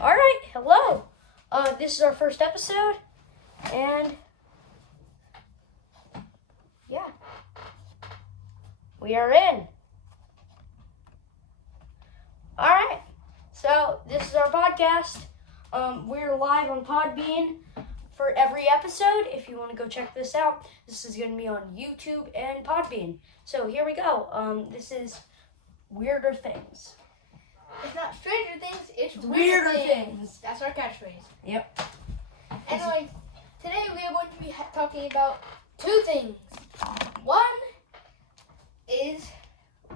All right, hello. This is our first episode, and yeah, we are in. All right, so this is our podcast. We're live on Podbean for every episode. If you want to go check this out, this is going to be on YouTube and Podbean. So here we go. This is Weirder Things. It's not Stranger Things, it's Weirder Things. That's our catchphrase. Yep. Anyway, today we are going to be talking about two things. One is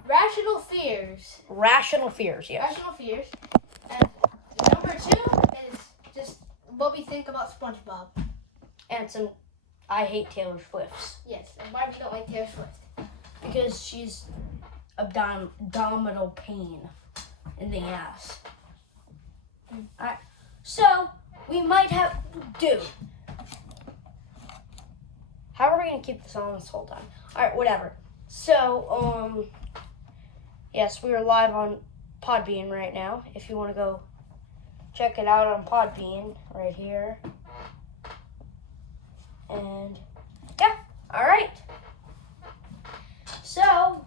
rational fears. Rational fears, yes. Rational fears. And number two is just what we think about SpongeBob. And some, I hate Taylor Swift's. Yes, and why we don't like Taylor Swift. Because she's abdominal pain in the ass. Alright, so we might have, dude. How are we gonna keep this on this whole time? Alright, whatever. So, yes, we are live on Podbean right now. If you want to go check it out on Podbean, right here. And, yeah, alright. So,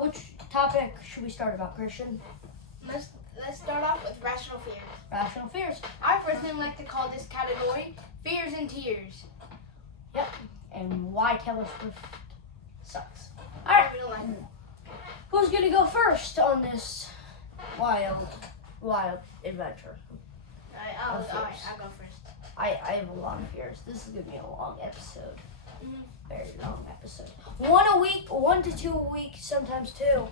which topic should we start about, Christian? Let's start off with rational fears. Rational fears. I personally like to call this category fears and tears. Yep. And why Taylor Swift sucks. All right, we don't like it. Who's gonna go first on this wild adventure? I'll go first. I have a lot of fears. This is gonna be a long episode. Very long episode. One to two a week, sometimes two.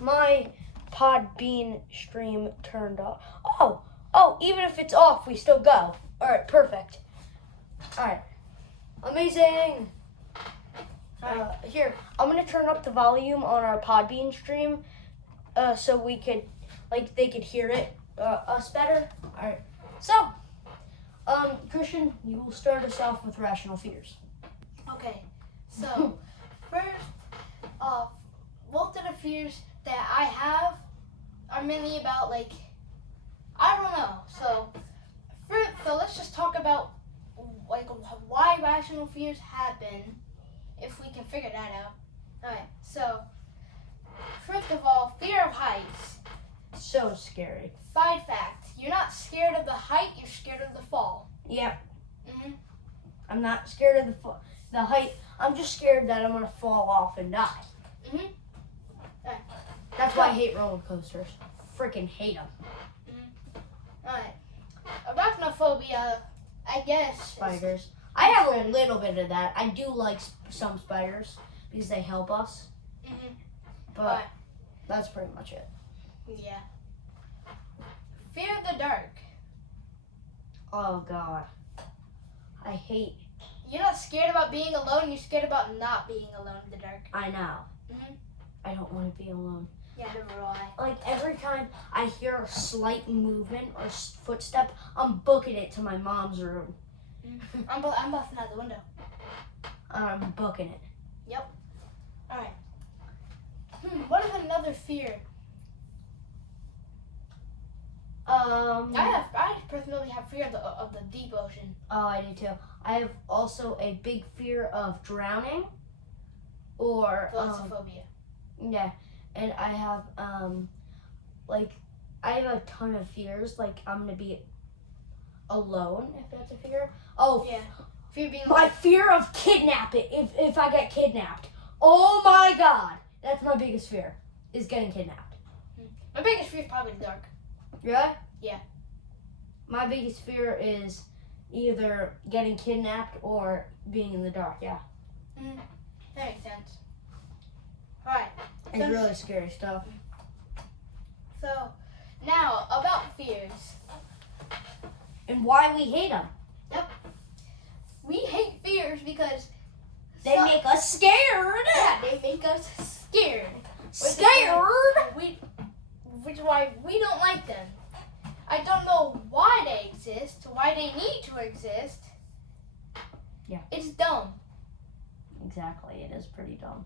My Podbean stream turned off. Oh, even if it's off, we still go. All right, perfect. All right, amazing. Here, I'm gonna turn up the volume on our Podbean stream, so we could, they could hear it, us better. All right. So, Christian, you will start us off with rational fears. Okay. So, first, most of the fears that I have are mainly about I don't know. So let's just talk about why rational fears happen, if we can figure that out. Alright, so first of all, fear of heights. So scary. Side fact, you're not scared of the height, you're scared of the fall. Yep. I'm not scared of the height. I'm just scared that I'm gonna fall off and die. Alright. That's why I hate roller coasters. Freaking hate them. Alright. Arachnophobia, I guess. Spiders. I have a little bit of that. I do like some spiders because they help us. But that's pretty much it. Yeah. Fear of the dark. Oh God. I hate. You're not scared about being alone. You're scared about not being alone in the dark. I know. I don't want to be alone. Yeah, never will. Every time I hear a slight movement or footstep, I'm booking it to my mom's room. I'm busting out the window. I'm booking it. Yep. All right. What is another fear? I personally have fear of the deep ocean. Oh, I do too. I have also a big fear of drowning, or Thalassophobia. Yeah, and I have I have a ton of fears. I'm gonna be alone, if that's a fear. Oh yeah, fear being my fear of kidnapping. If I get kidnapped, oh my God, that's my biggest fear, is getting kidnapped. My biggest fear is probably the dark. Really? Yeah. My biggest fear is either getting kidnapped or being in the dark. Yeah. That makes sense. All right. It's really scary stuff. So, now about fears. And why we hate them. Yep. We hate fears because they make us scared. Yeah, they make us scared. Which is why we don't like them. I don't know why they exist, why they need to exist. Yeah. It's dumb. Exactly, it is pretty dumb.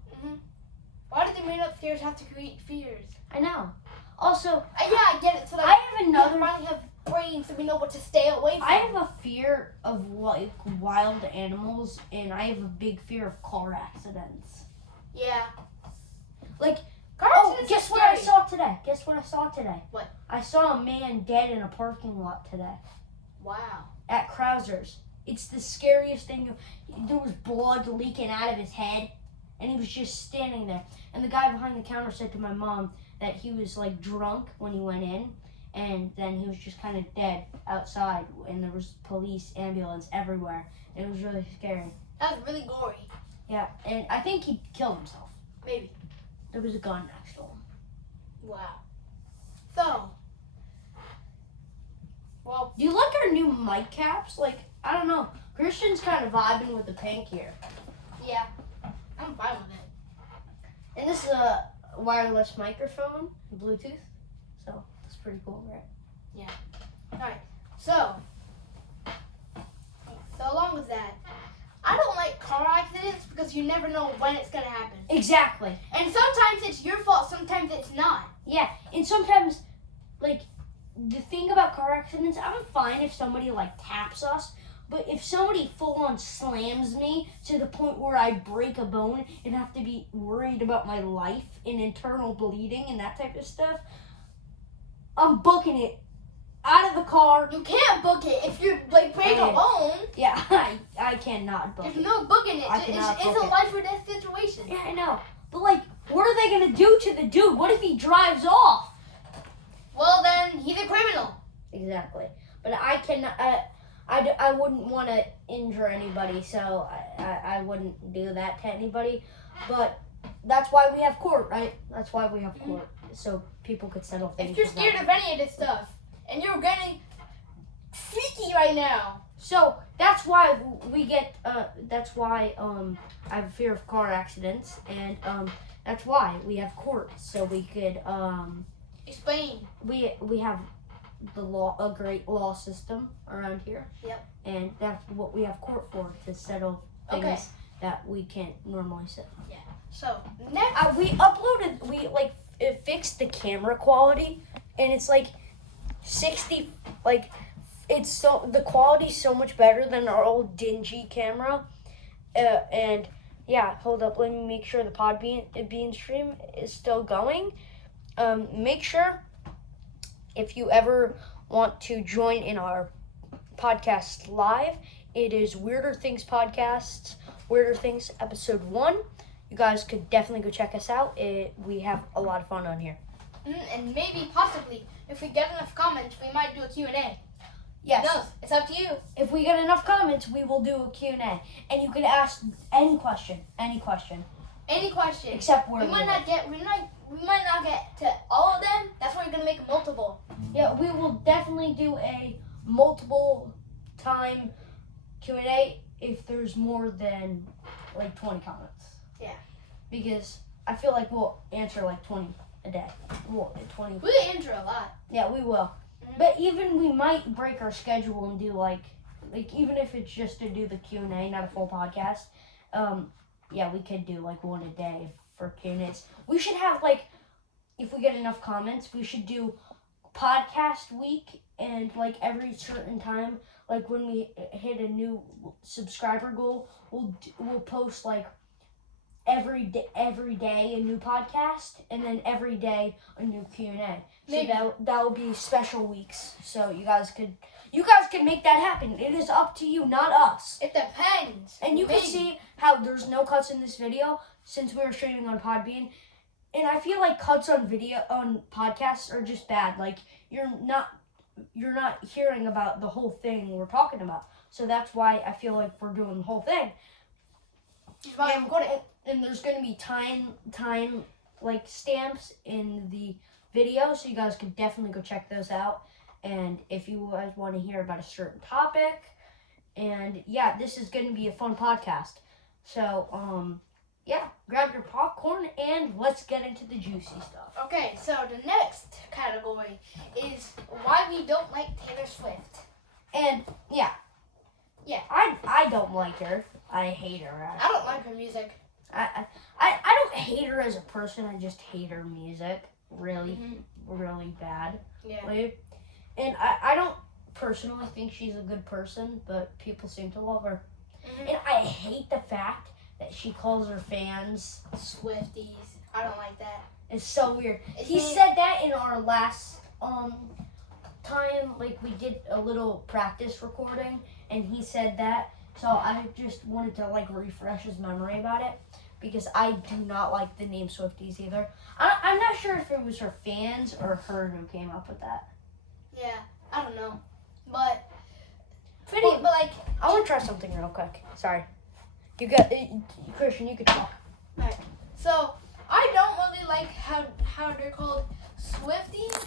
Why did the made-up fears have to create fears? I know. Also, yeah, I get it. So I have another. We finally have brains, so we know what to stay away from. I have a fear of like wild animals, and I have a big fear of car accidents. Yeah. Like, Car oh, accidents guess are what I scary. saw today? Guess what I saw today? What? I saw a man dead in a parking lot today Wow. at Krauser's. It's the scariest thing. There was blood leaking out of his head, and he was just standing there. And the guy behind the counter said to my mom that he was like drunk when he went in, and then he was just kind of dead outside, and there was police, ambulance everywhere. And it was really scary. That was really gory. Yeah, and I think he killed himself. Maybe. There was a gun next to him. Wow. So. Well, Do you like our new mic caps? Like, I don't know. Christian's kind of vibing with the pink here. yeah. I'm fine with it. And this is a wireless microphone, Bluetooth. So, that's pretty cool, right? Alright. So along with that, I don't like car accidents because you never know when it's going to happen. Exactly. And sometimes it's your fault, sometimes it's not. Yeah, and sometimes, like, the thing about car accidents, I'm fine if somebody, like, taps us. But if somebody full-on slams me to the point where I break a bone and have to be worried about my life and internal bleeding and that type of stuff, I'm booking it out of the car. You can't book it if you like break a Okay. bone. Yeah, I cannot book There's it. no booking it. I It's cannot a book it. life or death situation. Yeah, I know. But, like, what are they going to do to the dude? What if he drives off? Well, then he's a criminal. Exactly. But I cannot... I wouldn't want to injure anybody, so I wouldn't do that to anybody. But that's why we have court, right? That's why we have court, so people could settle things. If you're scared of any of this stuff, and you're getting freaky right now. So that's why we get. That's why I have a fear of car accidents, and that's why we have court, so we could Explain. we have the law, a great law system around here. Yep. And that's what we have court for, to settle things Okay. that we can't normally settle. So next, It fixed the camera quality, and it's like 60, like, it's so, the quality's so much better than our old dingy camera. And yeah, hold up, let me make sure the Podbean stream is still going. Make sure, if you ever want to join in our podcast live, it is Weirder Things Podcasts, Weirder Things Episode 1. You guys could definitely go check us out. We have a lot of fun on here. and maybe possibly if we get enough comments, we might do a Q&A. Yes. No, it's up to you. If we get enough comments, we will do a Q&A. And you can ask any question. Any question. Except where we might not get to all of them. That's why we're gonna make multiple. Yeah, we will definitely do a multiple time Q&A if there's more than like 20 comments. Yeah. Because I feel like we'll answer like 20 a day. Well, 20. We answer a lot. Yeah, we will. But even we might break our schedule and do like even if it's just to do the Q&A, not a full podcast. Yeah, we could do like one a day for Q&As. We should have like, if we get enough comments, we should do podcast week, and like every certain time, like when we hit a new subscriber goal, we'll post like every day a new podcast, and then every day a new Q&A. Maybe. So that will be special weeks. So you guys could make that happen. It is up to you, not us. It depends. And you can Maybe. see how there's no cuts in this video since we were streaming on Podbean. And I feel like cuts on podcasts are just bad. Like you're not hearing about the whole thing we're talking about. So that's why I feel like we're doing the whole thing. And there's gonna be time like stamps in the video, so you guys can definitely go check those out. And if you guys want to hear about a certain topic, and yeah, this is gonna be a fun podcast. So yeah, grab your popcorn and let's get into the juicy stuff. Okay, so the next category is why we don't like Taylor Swift. And yeah, I don't like her. I hate her. I don't like her music. I don't hate her as a person. I just hate her music really, really bad. Yeah. And I don't personally think she's a good person, but people seem to love her. Mm-hmm. And I hate the fact that she calls her fans Swifties. I don't like that. It's so weird. It's He me- said that in our last time, like we did a little practice recording, and he said that. So I just wanted to like refresh his memory about it because I do not like the name Swifties either. I'm not sure if it was her fans or her who came up with that. Yeah, I don't know, but But like I want to try something real quick. Sorry, you got Christian. You could talk. so I don't really like how they're called Swifties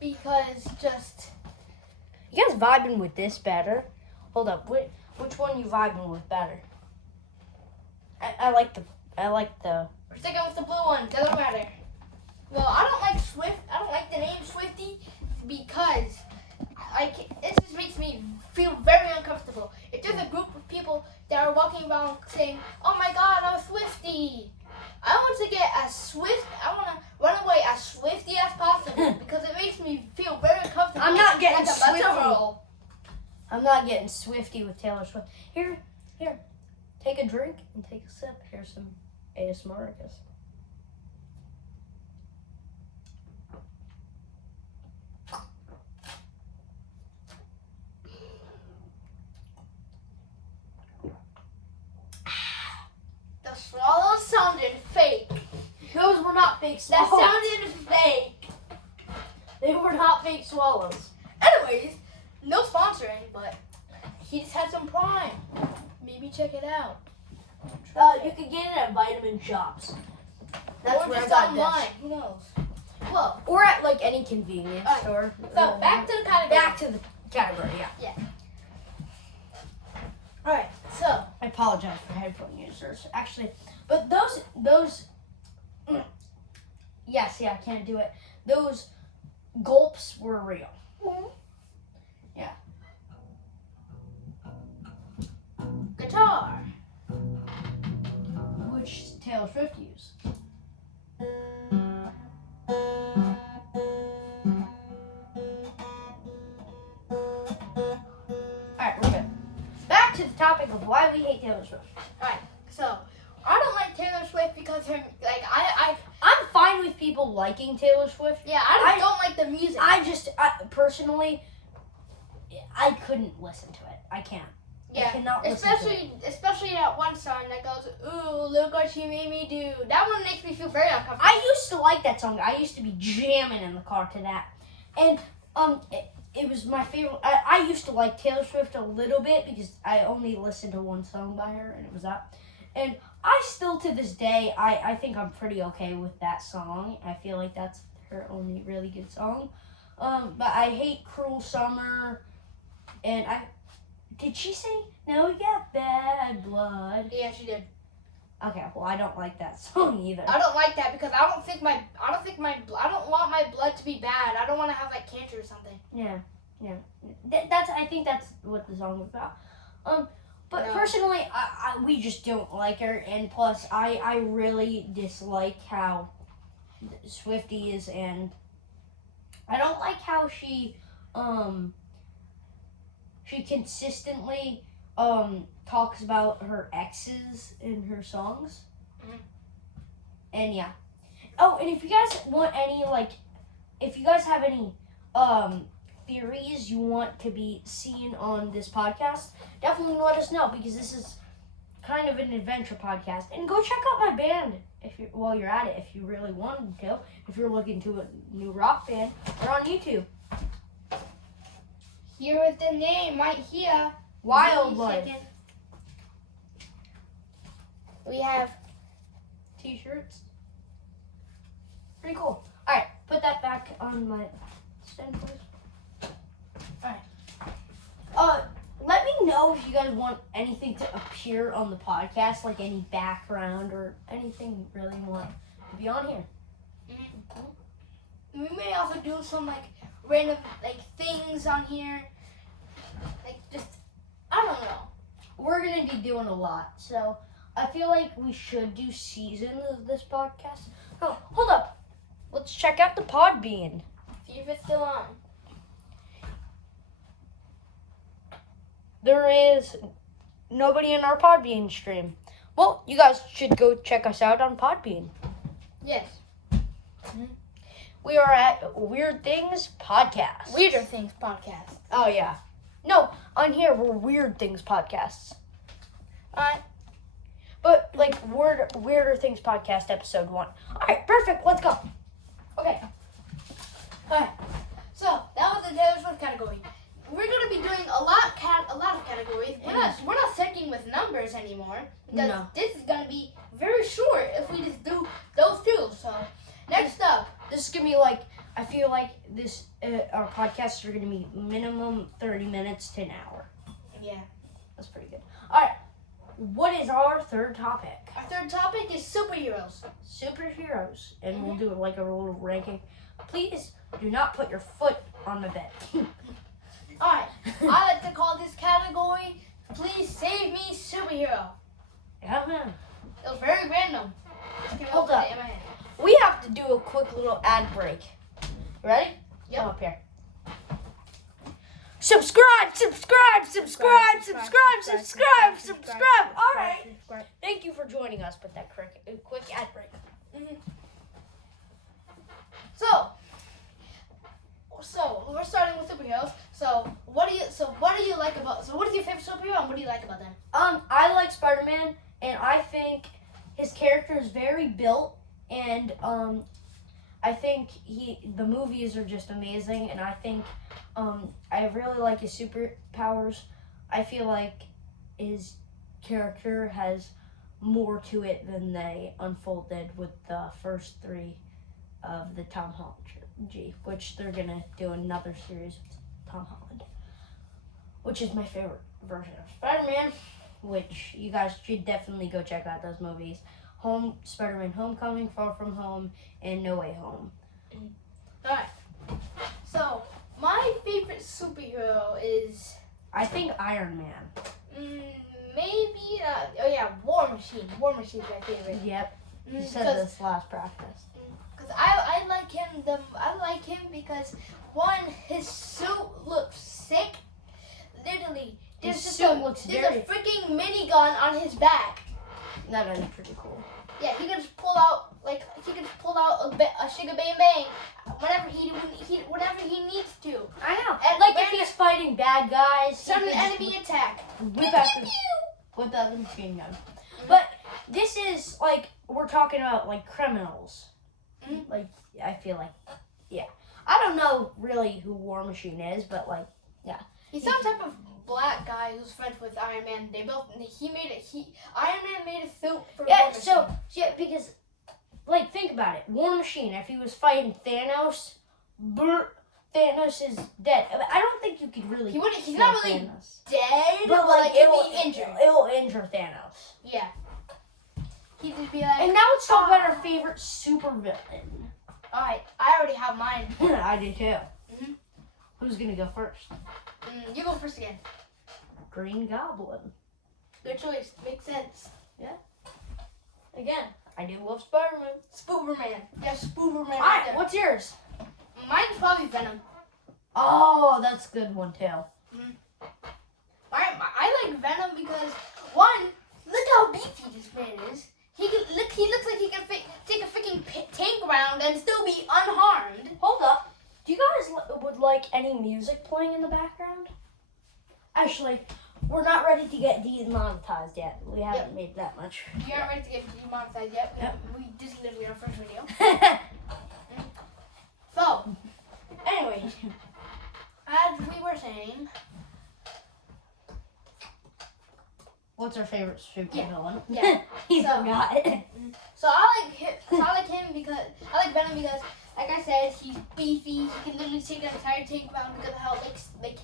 because just You guys vibing with this better? Hold up, which one you vibing with better? I like the we're sticking with the blue one. Doesn't matter. Well, I don't like the name Swifty because it just makes me feel very uncomfortable. If there's a group of people that are walking around saying, "Oh my God, I'm a Swifty," I want to get I want to run away as Swifty as possible because it makes me feel very uncomfortable. I'm not getting like a bus Swifty. roll. I'm not getting Swifty with Taylor Swift. Here, take a drink and take a sip. Here's some ASMR, I guess. The swallow sounded fake. Those were not fake That swallows. sounded fake. They were not fake swallows. Anyways, no sponsoring, but he just had some Prime. Maybe check it out. You could get it at Vitamin Shops. Or where I just got online. this. Who knows? Well, Or at like any convenience Alright, store. so back to the category. Back to the category, yeah. All right. So I apologize for headphone users. Actually, but those yes, yeah, I can't do it. Those gulps were real. Yeah. guitar. Which Taylor Swift used. Alright, we're good. Back to the topic of why we hate Taylor Swift. All right. So I don't like Taylor Swift because her I'm fine with people liking Taylor Swift. I don't like the music. Personally, I couldn't listen to it. I can't. I cannot listen to it. especially that one song that goes, "Ooh, look what she made me do." That one makes me feel very uncomfortable. I used to like that song. I used to be jamming in the car to that. And it was my favorite. I used to like Taylor Swift a little bit because I only listened to one song by her, and it was that. And I still, to this day, I think I'm pretty okay with that song. I feel like that's her only really good song. But I hate Cruel Summer. And did she say, "No, you got bad blood"? Yeah, she did. Okay, well, I don't like that song either. I don't like that because I don't want my blood to be bad. I don't want to have like cancer or something. Yeah. I think that's what the song was about. But No. personally, we just don't like her, and plus, I really dislike how Swifty is, and I don't like how she consistently talks about her exes in her songs. Mhm. And yeah. Oh, and if you guys want any if you guys have any theories you want to be seen on this podcast, definitely let us know because this is kind of an adventure podcast. And go check out my band while you're at it if you really wanted to. If you're looking to a new rock band, we're on YouTube. Here is the name right here. Wildlife. Second. We have T-shirts. Pretty cool. Alright, put that back on my stand, please. Alright. Let me know if you guys want anything to appear on the podcast, like any background or anything you really want to be on here. We may also do some like random like things on here. Like just I don't know. We're going to be doing a lot, so I feel like we should do seasons of this podcast. Oh, hold up. Let's check out the Podbean. See if it's still on. there is nobody in our Podbean stream. Well, you guys should go check us out on Podbean. Yes. We are at Weird Things Podcast. Weirder Things Podcast. Oh, yeah. No, on here, we're Weird Things Podcasts. Alright. But, like, Weirder Things Podcast, episode 1. Alright, perfect. Let's go. Okay. Alright. So, that was the Taylor Swift category. We're gonna be doing a lot of categories. We're not sticking with numbers anymore because this is gonna be very short if we just do those two. So next up, This is gonna be like, I feel like this our podcasts are gonna be minimum 30 minutes to an hour. Yeah, that's pretty good. All right, what is our third topic? Our third topic is superheroes. Superheroes, and we'll do like a little ranking. Please do not put your foot on the bed. Alright, I like to call this category, Please Save Me Superhero. Yeah, man. It was very random. Hold up. In my head. We have to do a quick little ad break. Ready? Yep. Come up here. Subscribe. All right. Thank you for joining us with that quick ad break. So we're starting with superheroes. So what do you like about? So what is your favorite superhero and what do you like about them? I like Spider-Man, and I think his character is very built, and I think the movies are just amazing, and I think I really like his superpowers. I feel like his character has more to it than they unfolded with the first 3 of the Tom Holland trilogy, which they're gonna do another series with Tom Holland, which is my favorite version of Spider-Man, which you guys should definitely go check out those movies. Spider-Man Homecoming, Far From Home, and No Way Home. Alright, so my favorite superhero is... I think Iron Man. Maybe, War Machine. War Machine's my favorite. Yep, you said this last practice. Because I like him. I like him because one, his suit looks sick. Literally, there's a freaking minigun on his back. That is pretty cool. Yeah, he can just pull out a Sugar Bang Bang whenever he needs to. I know. And like if he's fighting bad guys, sudden enemy attack. Whip out the machine gun. But this is like we're talking about like criminals. Like, I feel like, yeah. I don't know really who War Machine is, but like, yeah. He's some type of black guy who's friends with Iron Man. Iron Man made a suit for War Machine. Because, like, think about it. War Machine, if he was fighting Thanos, Thanos is dead. I don't think you could really he's not really Thanos. dead, but like, he'll be injured. It'll injure Thanos. Yeah. He'd just be like... And now let's talk about our favorite supervillain. Alright, I already have mine. I do too. Who's gonna go first? You go first again. Green Goblin. Good choice. Makes sense. Yeah. Again, I do love Spider-Man. Spooberman. Yeah, Spooberman. Alright, what's yours? Mine's probably Venom. Oh, that's a good one too. I like Venom because, one, look how beefy this man is. He looks like he can take a freaking tank round and still be unharmed. Hold up. Do you guys would like any music playing in the background? Actually, we're not ready to get demonetized yet. We haven't made that much. We aren't ready to get demonetized yet. We just literally our first video. So, anyway, as we were saying, what's our favorite supervillain? Yeah. He forgot it. So I like him because I like Venom because, like I said, he's beefy. He can literally take an entire tank round because of how like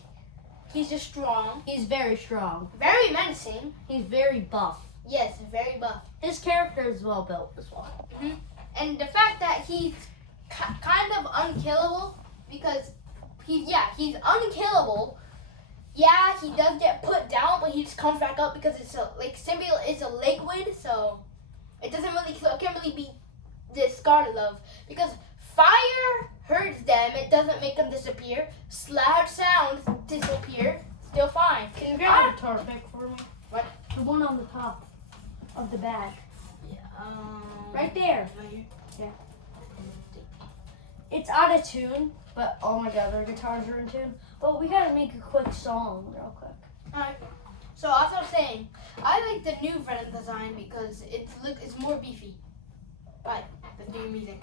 he's just strong. He's very strong. Very menacing. He's very buff. Yes, very buff. His character is well built as well. And the fact that he's kind of unkillable because he's unkillable. Yeah, he does get put down, but he just comes back up because it's symbiote is a liquid, so it can't really be discarded of. Because fire hurts them, it doesn't make them disappear. Loud sounds disappear, still fine. Can you grab the bag. Yeah. Right there. Right here. Yeah. It's out of tune, but all my other guitars are in tune. But we gotta make a quick song real quick. Alright. So as I was saying, I like the new Venom design because it's more beefy. Right. Let's do your music.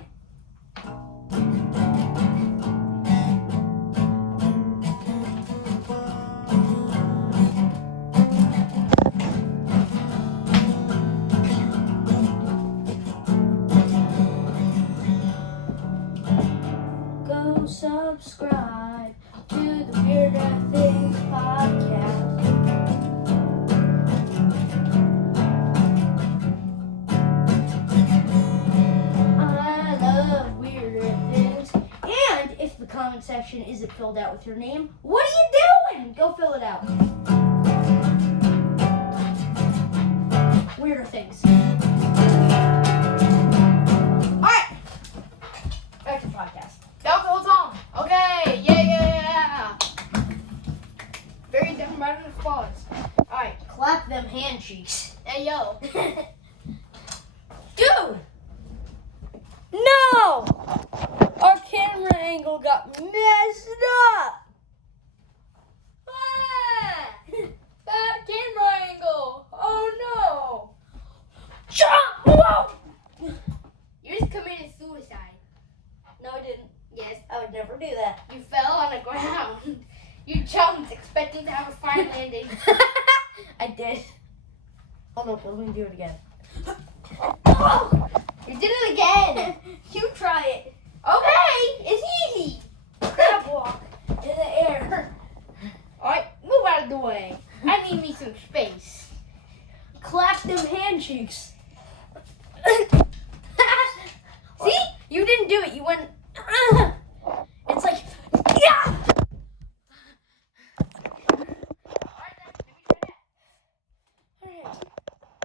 Go subscribe to the Weirder Things podcast. I love weirder things. And if the comment section isn't filled out with your name, what are you doing? Go fill it out. Weirder things. Alright. Back to the podcast. That was the whole song. Okay. Yeah. Very democratic applause. Alright. Clap them hand cheeks. Hey yo. Dude! No! Our camera angle got messed up! Ah! Bad camera angle. Oh no. Shut up! Whoa! You just committed suicide. No, I didn't. Yes. I would never do that. You fell on the ground. You jumped expecting to have a fine landing. I did. Hold on, let me do it again. You did it again. You try it. Okay, it's easy. Crab walk in the air. Alright, move out of the way. I need me some space. Clap them hand cheeks. See? You didn't do it. You went. It's like, yeah! Alright then, let me try that. Alright.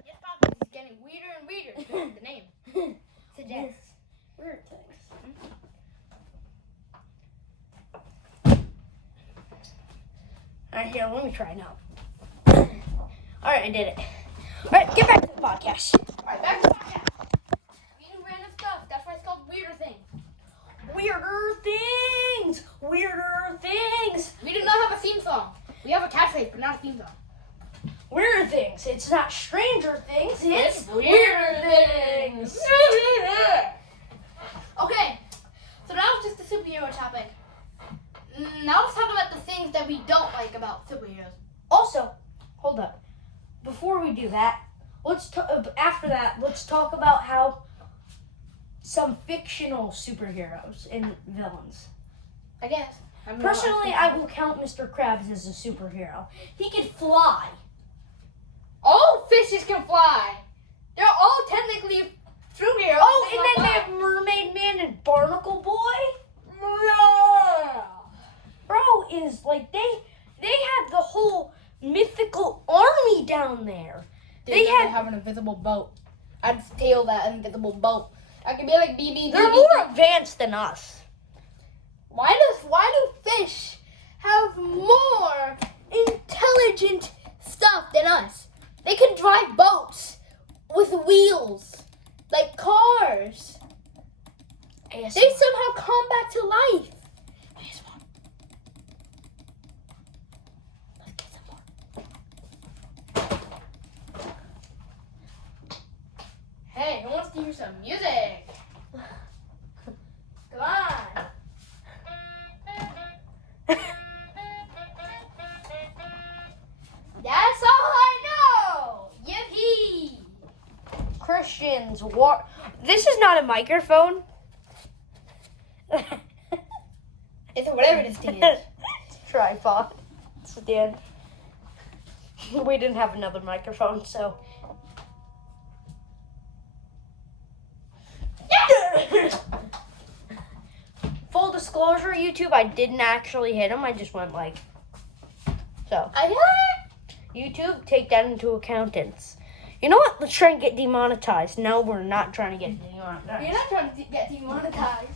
This podcast is getting weirder and weirder. The name suggests. Weird things. Alright, here, let me try now. Alright, I did it. Alright, get back to the podcast. Alright, back to the podcast. We do random stuff. That's why it's called Weirder Thing. Weirder things! Weirder things! We do not have a theme song. We have a catchphrase, but not a theme song. Weirder things. It's not Stranger Things, it's Weirder Things! Okay, so that was just the superhero topic. Now let's talk about the things that we don't like about superheroes. Also, hold up. Before we do that, after that, let's talk about how some fictional superheroes and villains. I guess. Personally, I will count Mr. Krabs as a superhero. He can fly. All fishes can fly. They're all technically superheroes. Oh, and then they have Mermaid Man and Barnacle Boy. Bro, is like they have the whole mythical army down there. They have an invisible boat. I'd steal that invisible boat. I could be like BB. They're more advanced than us. Why do fish have more intelligent stuff than us? They can drive boats with wheels, like cars. ASMR. They somehow come back to life. ASMR. Let's get some more. Hey, who wants to hear some music? Come on. That's all I know. Yippee! Christians, this is not a microphone. It's whatever this thing is. Tripod stand. We didn't have another microphone, so. Full disclosure, YouTube, I didn't actually hit him. I just went like. So. YouTube, take that into account. You know what? Let's try and get demonetized. No, we're not trying to get demonetized. You're not trying to get demonetized.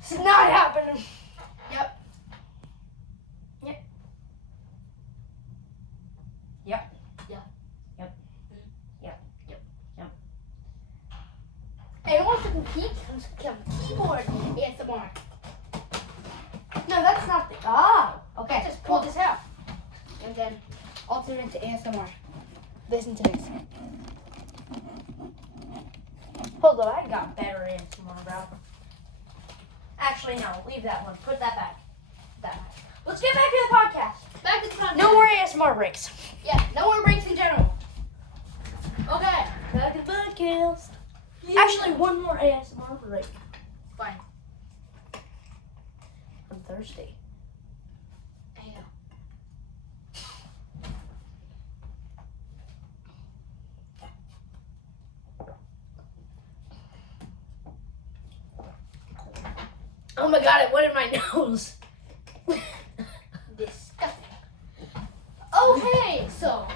It's not happening. Yep. Yep. Yeah. Yep. Yep. Yep. keyboard ASMR. No, that's not the. Oh, okay. Just pull this out. And then alter it into ASMR. Listen to this. Hold on, I got better ASMR, bro. Actually, no. Leave that one. Put that back. Let's get back to the podcast. Back to the podcast. No more ASMR breaks. Yeah, no more breaks in general. Okay. Back to the podcast. Yeah. Actually, one more ASMR break. Fine. I'm thirsty. I know. Oh my god, it went in my nose. Disgusting. Okay, so.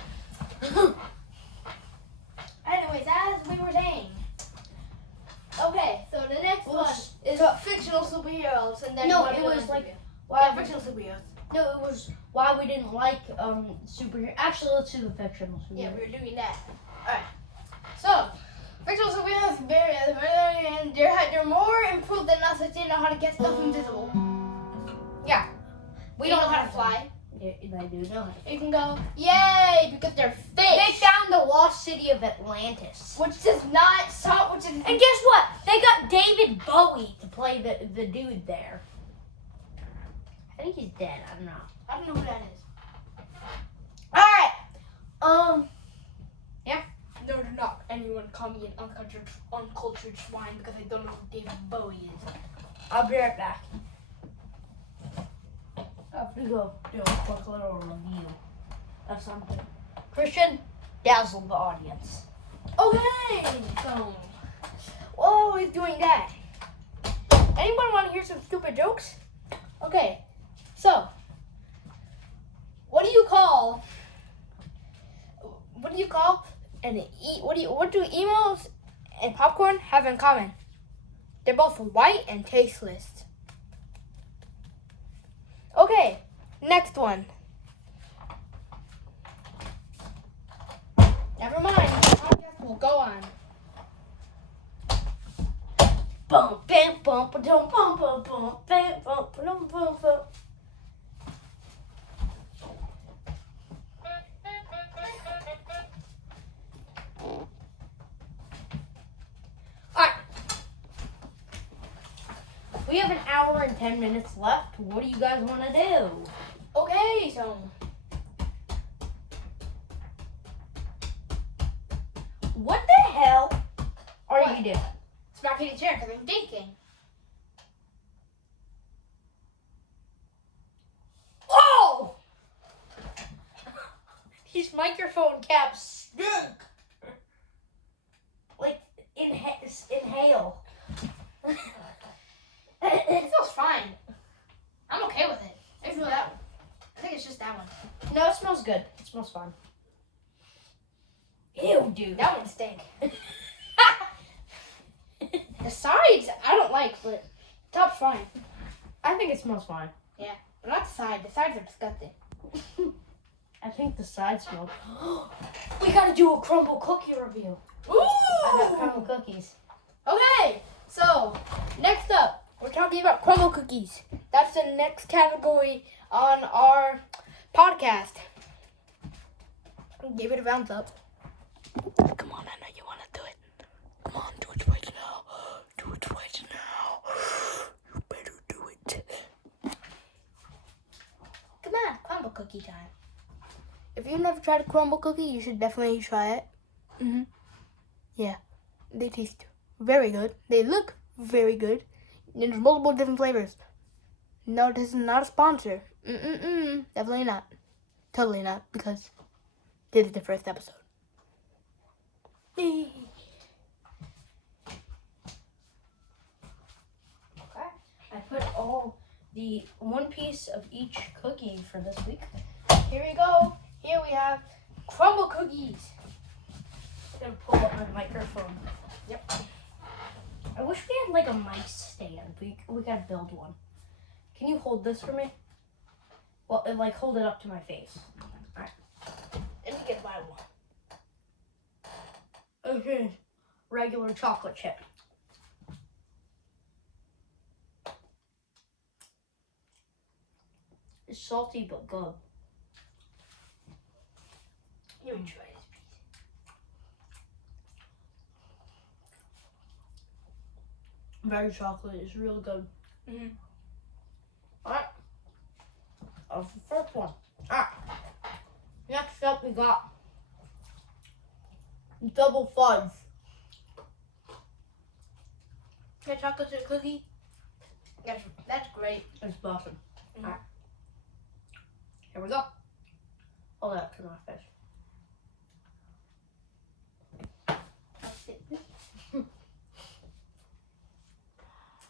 Anyways, as we were saying. Okay, so the next one is fictional superheroes, and then No, it was like why fictional superheroes. No, it was why we didn't like superhero. Actually, let's do the fictional superheroes. Yeah, we were doing that. All right. So, fictional superheroes, and they're more improved than us. That they know how to get stuff invisible. Yeah, We don't know how to fly. Yeah, they do know. You can go, yay, because they're fish. They found the lost city of Atlantis. Which does not stop. Which is And guess what? They got David Bowie to play the dude there. I think he's dead. I don't know. I don't know who that is. All right. Yeah. No, do not anyone call me an uncultured swine because I don't know who David Bowie is. I'll be right back. I have to go do a quick little review of something. Christian, dazzle the audience. Okay, so while he's doing that, anyone want to hear some stupid jokes? Okay, so what do you call what do emos and popcorn have in common? They're both white and tasteless. Okay, next one. Never mind, the podcast will go on. Bum bam bum ba dum bum bum bum bam bum ba dum bum bum. Alright. We have an hour and 10 minutes left. What do you guys want to do? Okay, so What the hell are What? you doing? smacking the chair because I'm thinking. Oh! His microphone cap stink. Like, inhale. It feels fine. I'm okay with it. I feel that one. I think it's just that one. No, it smells good. It smells fine. Ew, dude. That one stink. The sides I don't like, but top's fine. I think it smells fine. Yeah, but not the side. The sides are disgusting. I think the sides smell. We gotta do a crumble cookie review. Ooh! I got crumble cookies. Okay, so next up, we're talking about crumble cookies. That's the next category on our podcast. Give it a thumbs up. Come on, I know you want to do it. Come on, do it right now. Do it right now. You better do it. Come on, crumble cookie time. If you've never tried a crumble cookie, you should definitely try it. Yeah, they taste very good. They look very good. There's multiple different flavors. No, this is not a sponsor. Definitely not. Totally not, because this is the first episode. Okay. I put all the one piece of each cookie for this week. Here we go. Here we have crumble cookies. I'm gonna pull up my microphone. Yep. I wish we had like a mic stand. We gotta build one. Can you hold this for me? Well, like hold it up to my face. Alright. Let me get my one. Okay. Regular chocolate chip. It's salty but good. Let me try this piece. Very chocolate. It's really good. Mm-hmm. Alright. That was the first one. Alright. Next up, we got double fudge. The chocolate chip cookie. That's great. It's awesome. Mhm. Alright. Here we go. Oh, that's to my fish.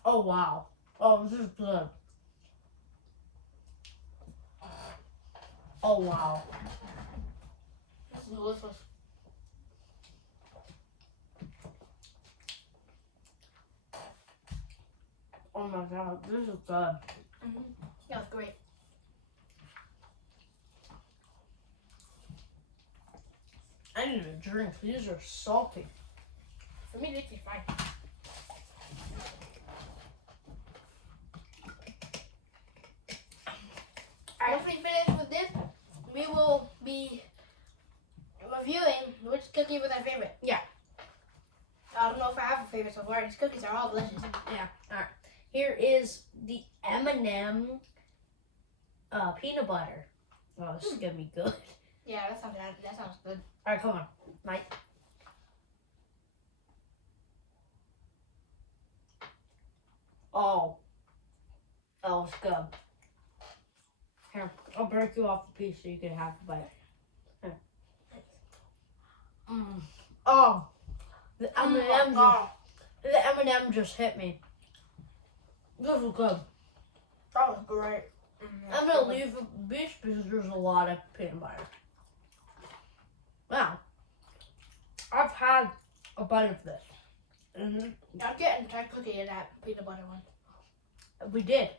Oh, wow. Oh, this is good. Oh, wow. This is delicious. Oh my god, this is good. Mm-hmm. That's great. I need a drink. These are salty. For me, this is fine. Once we finish with this, we will be reviewing which cookie was our favorite. Yeah. I don't know if I have a favorite so far. These cookies are all delicious. Yeah. Alright. Here is the M&M peanut butter. Oh, this is gonna be good. Yeah, that sounds good. Alright, come on. Mike. Oh. That was good. Here, I'll break you off a piece so you can have a bite. Here. Oh. The M&M just hit me. This was good. That was great. I'm gonna leave the beach because there's a lot of peanut butter. Wow. I've had a bite of this. And I'm getting that cookie and that peanut butter one. we did.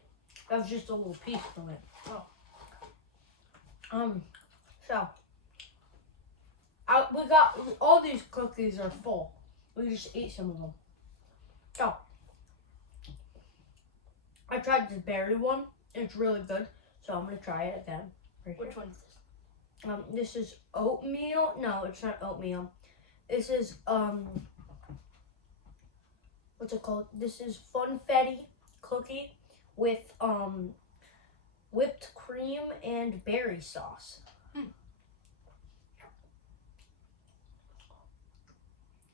That was just a little piece from it. Oh. So we got all these cookies are full. We just ate some of them. So I tried the berry one. It's really good. So I'm gonna try it again. Right Which here. one is this? This is oatmeal. No, it's not oatmeal. This is what's it called? This is funfetti cookie with whipped cream and berry sauce.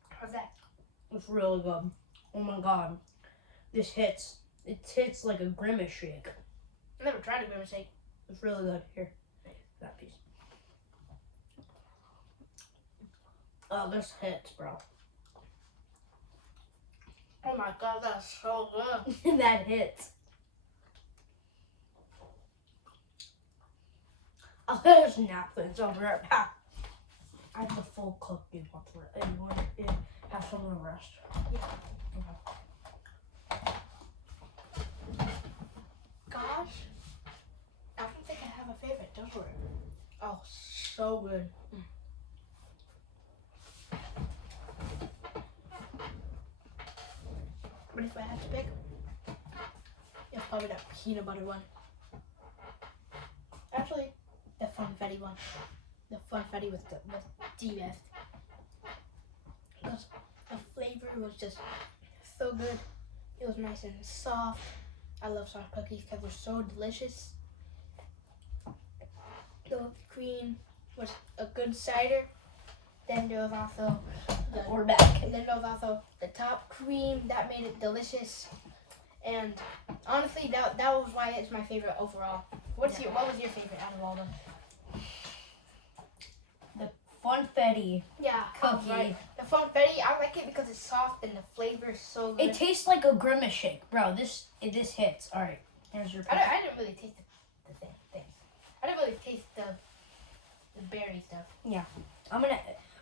How's that? It's really good. Oh my god, this hits. It hits like a grimace shake. I never tried a grimace shake. It's really good. Here, that piece. Oh, this hits, bro. Oh my god, that's so good. That hits. I'll get us napkins over it. Ah. I have the full cookie. And you want to have some of the rest. Yeah. Gosh, I don't think I have a favorite. Don't worry. Oh, so good. But if I had to pick, it's probably that peanut butter one. Actually, the funfetti one. The funfetti with the best. Because the flavor was just so good. It was nice and soft. I love soft cookies because they're so delicious. The whipped cream was a good cider. Then there was also We're back. and then there was also the top cream that made it delicious. And honestly, that was why it's my favorite overall. What was your favorite out of all of them? Funfetti. Yeah, Cookie. right. The funfetti, I like it because it's soft and the flavor is so good. It tastes like a grimace shake, bro. This hits. All right, here's your. I didn't really taste the thing. I didn't really taste the berry stuff.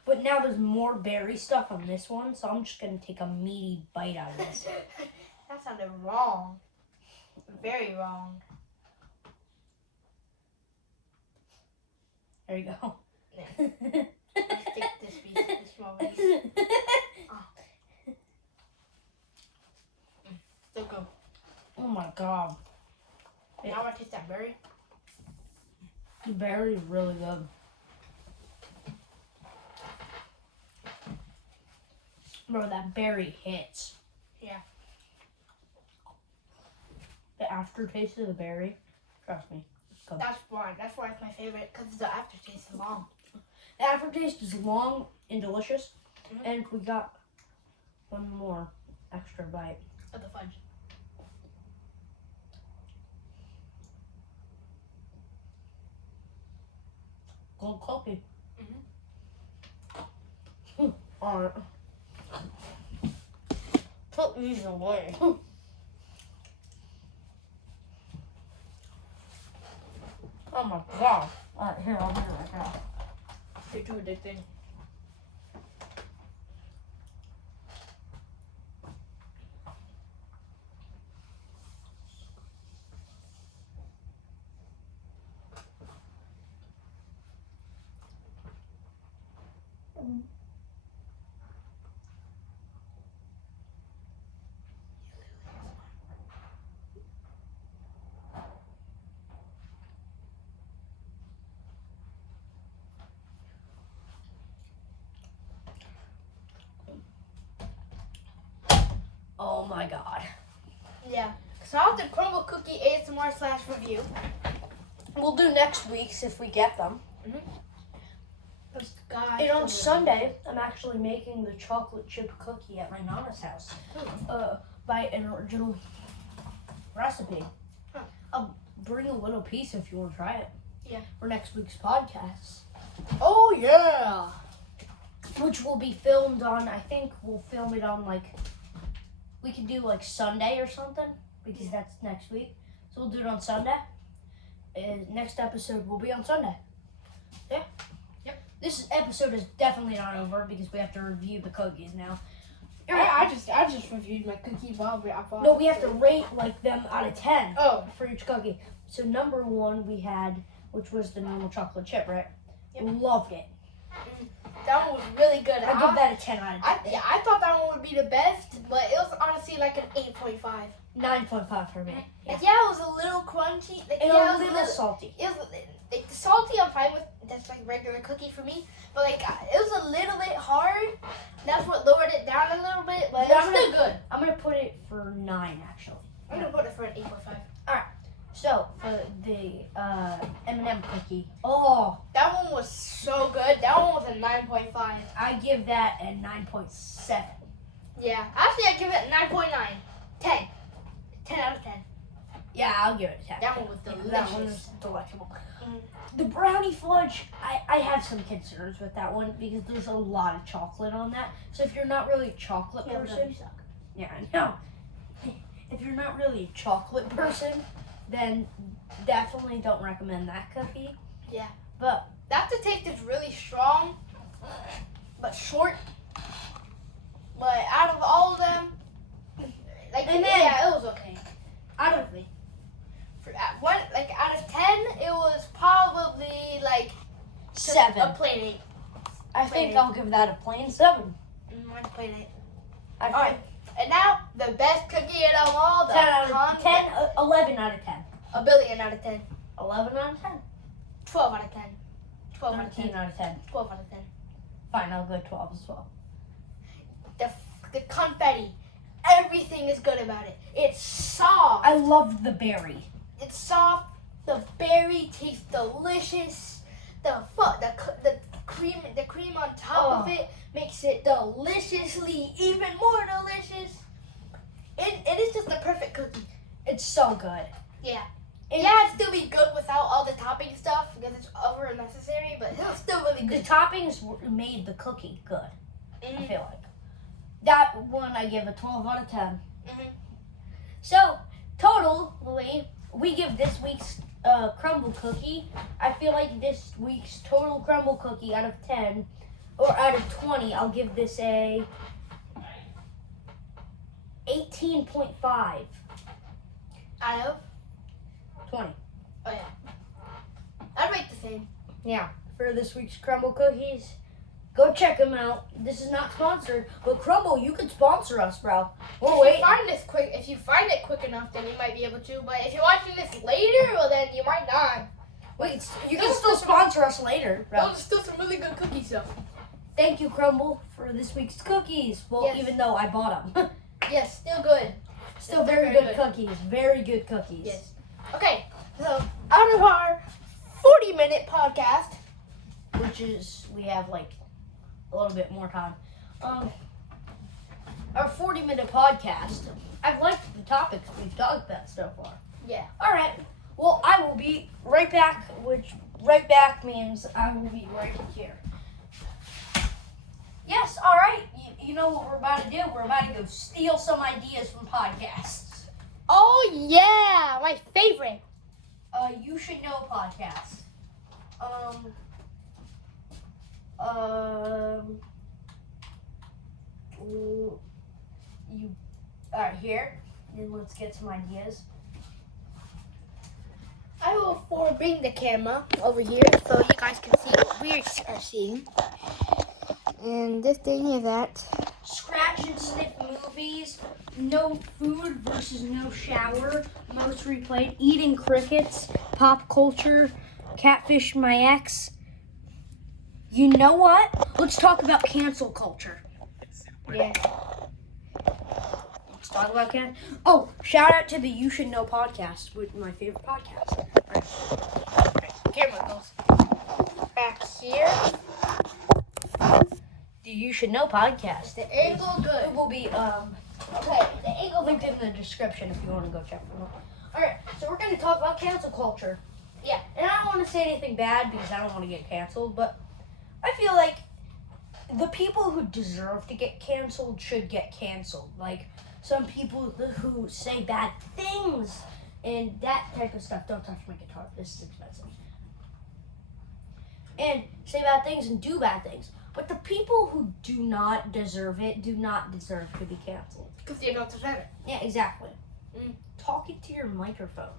But now there's more berry stuff on this one, so I'm just gonna take a meaty bite out of this. That sounded wrong. Very wrong. There you go. Let's take this piece, this small piece. So good. Oh my god. Now I taste that berry. The berry is really good. Bro, that berry hits. Yeah. The aftertaste of the berry, trust me, it's good. That's why it's my favorite, because the aftertaste is long. The aftertaste is long and delicious, and we got one more extra bite. Of the fudge. Gold cookie. Alright. Put these away. Oh my god. Alright, here, I'll do it right now. They're too addicting. Oh my god. Yeah. So I have the crumble cookie ASMR/review. We'll do next week's if we get them. And on Sunday, I'm actually making the chocolate chip cookie at my Nana's house. By an original recipe. Huh. I'll bring a little piece if you want to try it. Yeah. For next week's podcast. Oh yeah. Which will be filmed on, I think we'll film it on like, we can do like Sunday or something. Because that's next week. So we'll do it on Sunday. Next episode will be on Sunday. Yeah. Yep. This episode is definitely not over because we have to review the cookies now. I just reviewed my cookies while I bought. No, we have to rate like them out of 10 Oh. for each cookie. So number 1 we had, which was the normal chocolate chip, right? Yep. Loved it. That one was really good. I give that a 10 out of 10. I thought that one would be the best, but it was honestly like an 8.5. 9.5 for me. Yeah. Like, yeah, it was a little crunchy. Like, And yeah, a little salty. It was like salty. I'm fine with. That's like regular cookie for me. But like it was a little bit hard. That's what lowered it down a little bit. But Yeah, it's still good. I'm gonna put it for 9 actually. I'm gonna put it for an 8.5. So for the M&M cookie, oh, That one was so good. That one was a 9.5. I give that a 9.7. Yeah, actually I give it 9.9. 10. 10 out of 10. Yeah, I'll give it a 10. That one was Yeah, delicious. that one is delectable. Mhm. The brownie fudge, I have some concerns with that one because there's a lot of chocolate on that. So if you're not really a chocolate person, yeah, I know. If you're not really a chocolate person, then definitely don't recommend that cookie. Yeah. But That taste is really strong, but short. But out of all of them, like And then- yeah, it was okay. out of Out of 10, it was probably like a 7, plain 8. I think I'll give that a plain 7. Mine's plain 8. I All right. think And now the best cookie of all, the 10 out of con- 10, 11 out of 10. a billion out of 10, 11 out of 10. 12 out of 10, 12 out of 10, 13 out of 10. 12 out of 10. Fine, I'll go 12 as well. The confetti, everything is good about it. It's soft. I loved the berry. It's soft. The berry tastes delicious. The cream on top of it makes it deliciously even more delicious. It is just the perfect cookie. It's so good. Yeah. And Yeah, it'd still be good without all the topping stuff because it's over unnecessary, but it's still really the good. toppings made the cookie good, I Mhm. feel like. That one I give a 12 out of 10. Mhm. So, totally, we give this week's crumble cookie. I feel like this week's total crumble cookie out of 10, or out of 20, I'll give this a 18.5. Out of 20. I'd rate the same. Yeah, for this week's crumble cookies. Go check them out. This is not sponsored, but Crumble, you could sponsor us, bro. We're waiting. If you find it quick enough, then you might be able to. But if you're watching this later, well, then you might not. Wait, you can still sponsor us later, bro. Those are still some really good cookies, though. Thank you, Crumble, for this week's cookies. Well, Yes. even though I bought them. Yes, still good. Still very good cookies. Very good cookies. Yes. Okay, so out of our 40-minute podcast, Which is, we have like a little bit more time. Our 40-minute podcast, I've liked the topics we've talked about so far. yeah. All right. Well, I will be right back, which right back means I will be right here. Yes, all right. You know what we're about to do? We're about to go steal some ideas from podcasts. Oh yeah, my favorite. You should know podcasts. You all right here? And let's get some ideas. I will bring the camera over here so you guys can see what we are seeing. And this thing is that. Scratch and sniff movies, no food versus no shower, most replayed, eating crickets, pop culture, catfish my ex. You know what? Let's talk about cancel culture. Yeah. Let's talk about cancel. Oh, shout out to the You Should Know podcast, with my favorite podcast. Camera goes back here. The You Should Know podcast. The angle It good. will be Okay, the angle linked in the description if you want to go check them out. Alright, so we're going to talk about cancel culture. Yeah. And I don't want to say anything bad because I don't want to get canceled, but I feel like the people who deserve to get canceled should get canceled. Like some people who say bad things and that type of stuff. Don't touch my guitar. This is expensive. And say bad things and do bad things. But the people who do not deserve it do not deserve to be canceled. Because you don't deserve it. Yeah, exactly. Mm. Talk it to your microphone.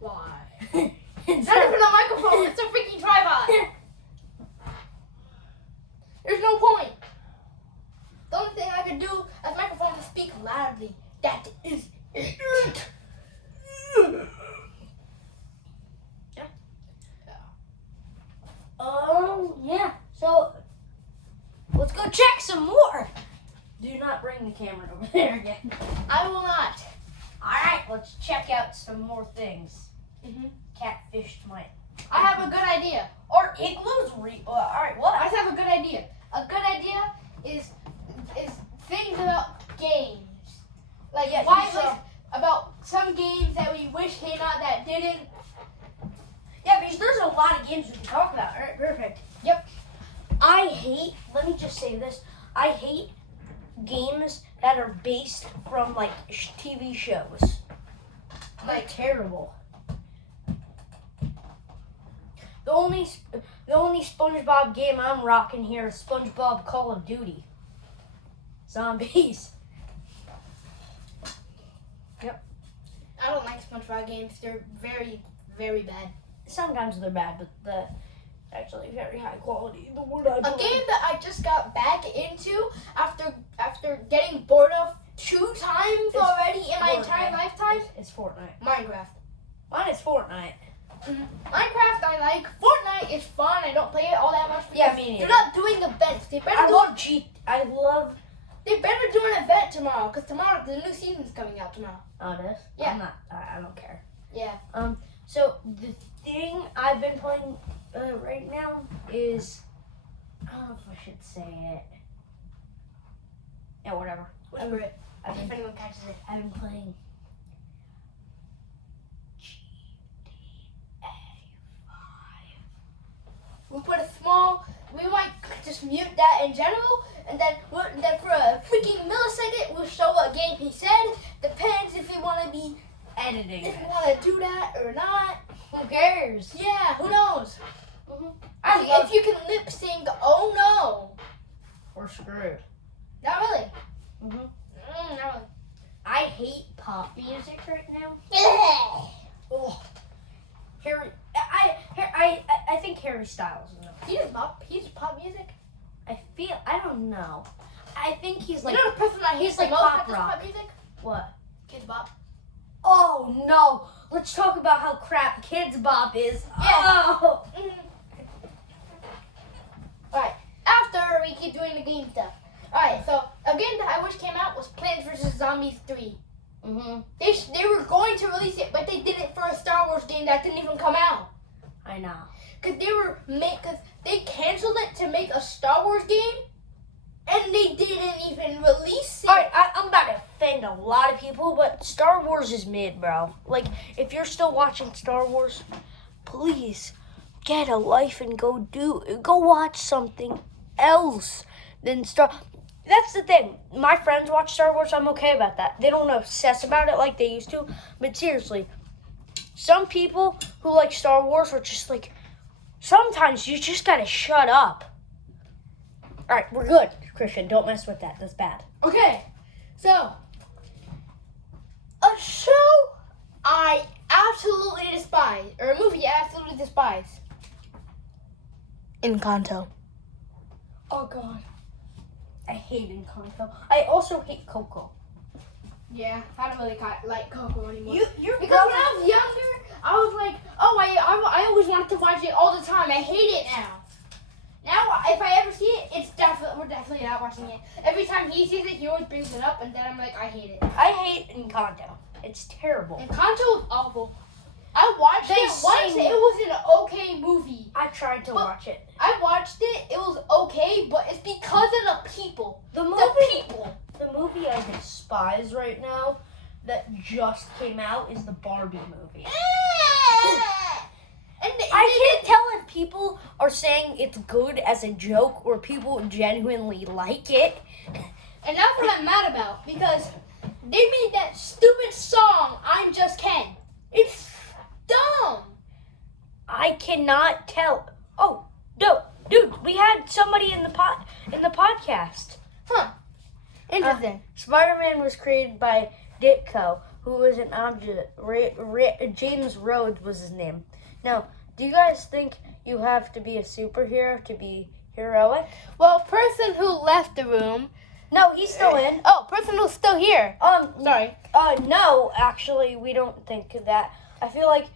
Why? It's It's not even a microphone. It's a freaking tripod. There's no point. The only thing I can do as microphone is speak loudly. That is it. Yeah. So let's go check some more. Do not bring the camera over there again. I will not. All right, let's check out some more things. Mm-hmm. Catfished my. I have a good idea. Or igloos. All right, what? I have a good idea. A good idea is things about games. Like Yeah, why you saw- about some games that we wish came out that didn't. Yeah, because there's a lot of games we can talk about. All right, perfect. Yep. I hate. Let me just say this. I hate games that are based from like TV shows. Like terrible. The only SpongeBob game I'm rocking here is SpongeBob Call of Duty. Zombies. I don't like SpongeBob games. They're very, very bad. Sometimes they're bad, but they're actually very high quality. The one I A play. game that I just got back into after getting bored of 2 times already in my entire lifetime. It's Fortnite. Minecraft. Mine is Fortnite. Minecraft I like. Fortnite is fun. I don't play it all that much. Yeah, because me neither. They're not doing events. They better I love. do an event tomorrow because tomorrow the new season's coming out tomorrow. Oh, it is? Yeah. I don't care. Yeah. So the thing I've been playing right now is, I don't know if I should say it. Yeah, whatever. Whisper it. I've If been anyone catches it. playing We put a small. We might just mute that in general, and then for a freaking millisecond we'll show what game he said. Depends if you want to be editing. if you want to do that or not. Who cares? Yeah, who knows? I If you can lip sync, oh no. We're screwed. Not really. Mm-hmm. Not really. I hate pop music right now. Oh, I think Harry Styles is He's pop music. I don't know. I think he's like You know the person I hate he's the like most pop at this rock. pop music? What? Kids Bop. Oh no! Let's talk about how crap Kids Bop is. Yeah. Oh. Alright, after we keep doing the game stuff. Alright, so a game that I wish came out was Plants vs. Zombies 3. Mhm. They were going to release it, but they did it for a Star Wars game that didn't even come out. I know. Cause they canceled it to make a Star Wars game, and they didn't even release it. Alright, I'm about to offend a lot of people, but Star Wars is mid, bro. Like, if you're still watching Star Wars, please get a life and go watch something else than Star. That's the thing. My friends watch Star Wars. I'm okay about that. They don't obsess about it like they used to. But seriously, some people who like Star Wars are just like, sometimes you just gotta shut up. All right, we're good, Christian. Don't mess with that. That's bad. Okay, so a show I absolutely despise, or a movie I absolutely despise. Encanto. Oh God, I hate Encanto. I also hate Coco. Yeah, I don't really like Coco anymore. You're Because when I was younger, I was like, oh, I always wanted to watch it all the time. I hate it now. Now, if I ever see it, we're definitely not watching it. Every time he sees it, he always brings it up, and then I'm like, I hate it. I hate Encanto. It's terrible. Encanto is awful. I watched it once. It was an okay movie. I tried to watch it. I watched it. It was okay, but it's because of the people. The movie I despise right now that just came out is the Barbie movie. I can't tell if people are saying it's good as a joke or people genuinely like it. And that's what I'm mad about, because they made that stupid song, I'm Just Ken. It's dumb. I cannot tell. Oh, no, dude, we had somebody in the podcast. Huh. Interesting. Spider-Man was created by Ditko, who was an object. James Rhodes was his name. Now, do you guys think you have to be a superhero to be heroic? Well, person who left the room. No, he's still in. Oh, person who's still here. Sorry. No, actually, we don't think that. I feel like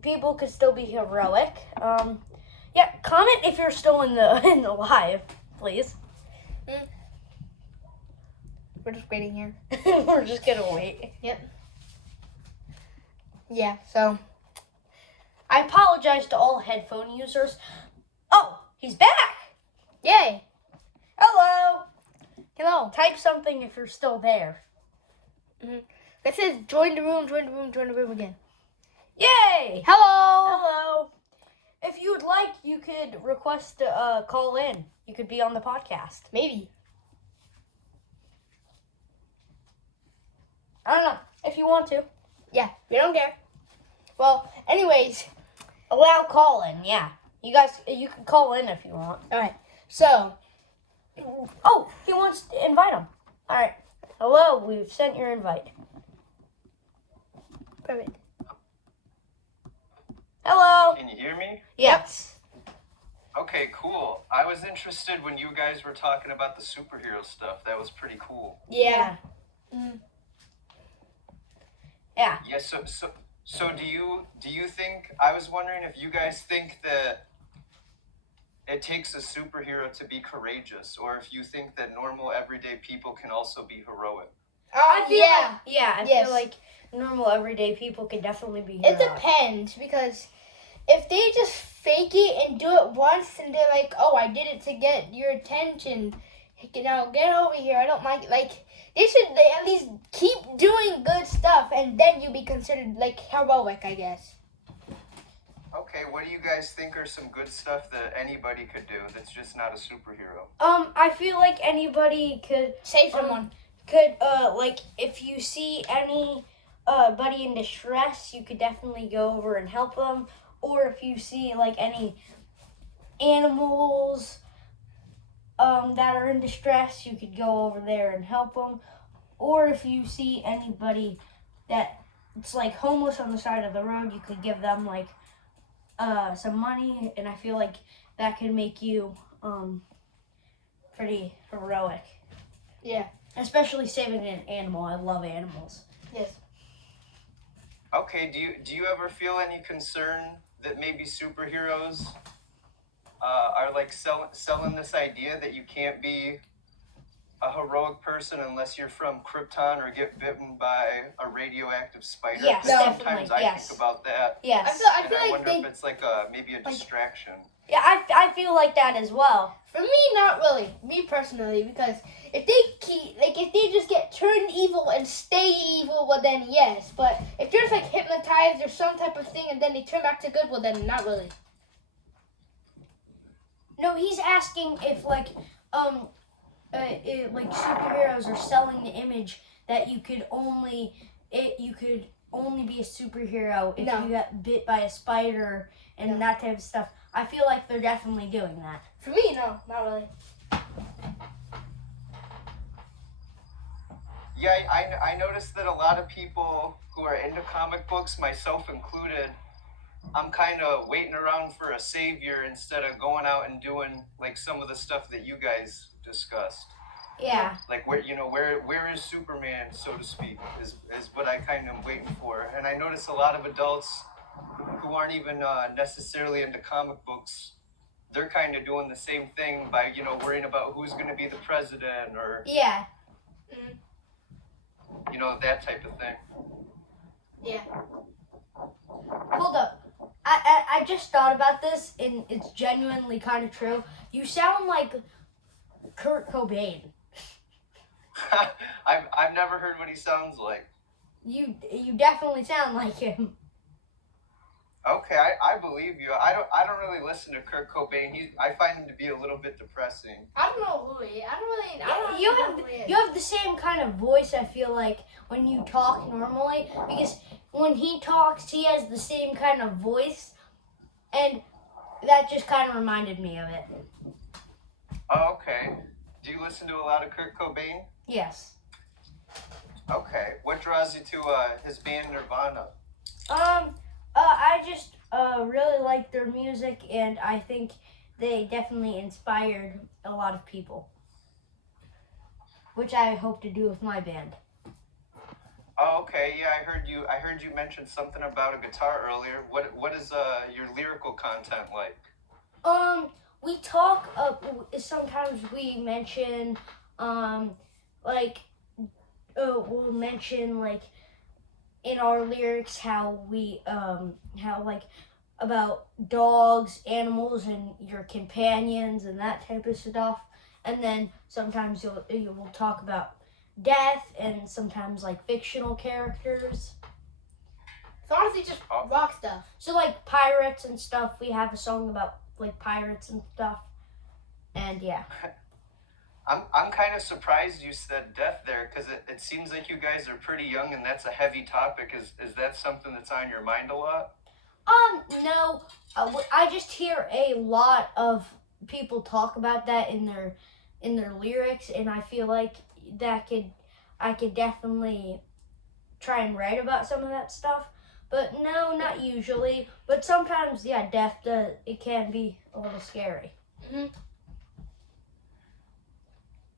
people could still be heroic. Yeah, comment if you're still in the live, please. We're just waiting here. We're just gonna wait. Yep. Yeah, so. I apologize to all headphone users. Oh, he's back! Yay! Hello! Hello. Type something if you're still there. It says join the room, join the room, join the room again. Yay! Hello! Hello! If you would like, you could request to call in. You could be on the podcast. Maybe. I don't know. If you want to. Yeah, we don't care. Well, anyways. Allow call-in, yeah. You guys, you can call in if you want. Alright, so. Oh, he wants to invite him. Alright. Hello, we've sent your invite. Perfect. Hello. Can you hear me? Yes. Okay, cool. I was interested when you guys were talking about the superhero stuff. That was pretty cool. Yeah. Yeah. Yeah, so do you think, I was wondering if you guys think that it takes a superhero to be courageous, or if you think that normal everyday people can also be heroic. I feel I feel like normal everyday people can definitely be heroic. It depends, because if they just fake it and do it once and they're like, oh, I did it to get your attention, now get over here, I don't like it. Like, they should at least keep doing good stuff and then you be considered like heroic, I guess. Okay, what do you guys think are some good stuff that anybody could do that's just not a superhero? I feel like anybody could Save someone. Like if you see anybody in distress, you could definitely go over and help them. Or if you see like any animals that are in distress, you could go over there and help them. Or if you see anybody that's like homeless on the side of the road, you could give them like some money, and I feel like that could make you pretty heroic. Yeah. Especially saving an animal. I love animals. Yes. Okay, do you ever feel any concern that maybe superheroes are like selling this idea that you can't be a heroic person unless you're from Krypton or get bitten by a radioactive spider? Yes, 'Cause No. sometimes definitely. I Yes. think about that, Yes. I and feel I like wonder they. if it's like maybe a distraction. Yeah, I feel like that as well. For me, not really. Me personally, because if they just get turned evil and stay evil, well then yes. But if they're just like hypnotized or some type of thing and then they turn back to good, well then not really. No, he's asking if like like superheroes are selling the image that you could only be a superhero if No. you got bit by a spider and No. that type of stuff. I feel like they're definitely doing that. For me, no, not really. Yeah, I noticed that a lot of people who are into comic books, myself included, I'm kind of waiting around for a savior instead of going out and doing like some of the stuff that you guys discussed. Yeah. Like where is Superman, so to speak, is what I kind of am waiting for. And I notice a lot of adults who aren't even necessarily into comic books, they're kind of doing the same thing by worrying about who's going to be the president or Yeah. that type of thing. Yeah. Hold up. I just thought about this and it's genuinely kind of true. You sound like Kurt Cobain. I've never heard what he sounds like. You definitely sound like him. Okay, I believe you. I don't really listen to Kurt Cobain. I find him to be a little bit depressing. I don't know who he is. I don't know who he is. You have the same kind of voice, I feel like, when you talk normally, because when he talks, he has the same kind of voice, and that just kind of reminded me of it. Oh, okay. Do you listen to a lot of Kurt Cobain? Yes. Okay. What draws you to his band Nirvana? I just really like their music, and I think they definitely inspired a lot of people, which I hope to do with my band. Oh, okay. Yeah, I heard you mention something about a guitar earlier. What is your lyrical content like? We talk. Sometimes we mention, we'll mention like in our lyrics how about dogs, animals, and your companions and that type of stuff. And then sometimes you will talk about death and sometimes like fictional characters. It's honestly just rock stuff. So like pirates and stuff. We have a song about like pirates and stuff. And yeah. I'm kind of surprised you said death there because it seems like you guys are pretty young and that's a heavy topic. Is that something that's on your mind a lot? No. I just hear a lot of people talk about that in their lyrics, and I feel like I could definitely try and write about some of that stuff. But no, not usually. But sometimes, yeah, death it can be a little scary. Mm-hmm.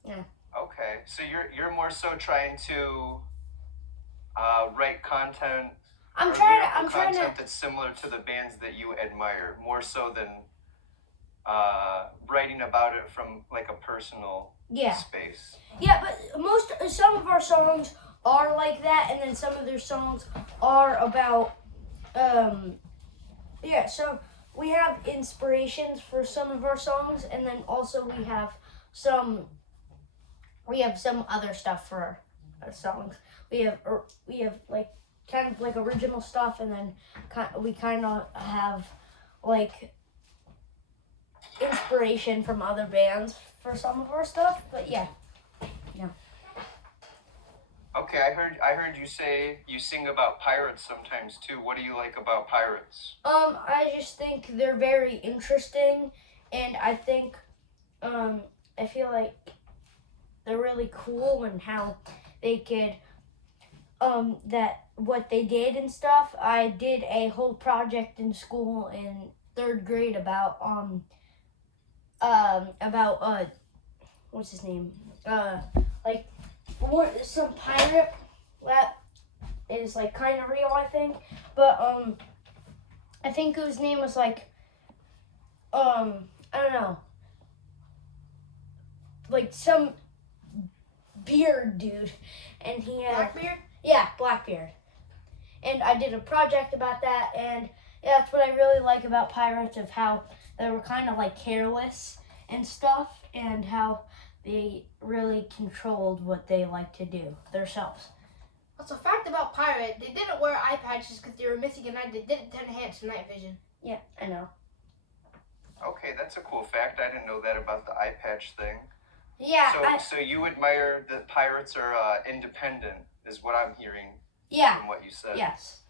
Yeah. Okay, so you're more so trying to write content. I'm trying content that's similar to the bands that you admire, more so than writing about it from like a personal space. Yeah, but some of our songs are like that, and then some of their songs are about so we have inspirations for some of our songs, and then also we have some other stuff for our songs. We have like kind of like original stuff, and then we kind of have like inspiration from other bands for some of our stuff. But yeah. Okay, I heard you say you sing about pirates sometimes too. What do you like about pirates? I just think they're very interesting, and I think I feel like they're really cool and how they could that what they did and stuff. I did a whole project in school in 3rd grade about what's his name? Like some pirate that is like kind of real, I think. But I think his name was like I don't know, like some beard dude, and he had Blackbeard? yeah, Blackbeard. And I did a project about that, and yeah, that's what I really like about pirates, of how they were kind of like careless and stuff, and how they really controlled what they like to do themselves. What's a fact about pirate? They didn't wear eye patches because they were missing an eye. They didn't enhance night vision. Yeah, I know. Okay, that's a cool fact. I didn't know that about the eye patch thing. Yeah, So you admire that pirates are independent, is what I'm hearing yeah, from what you said. yes.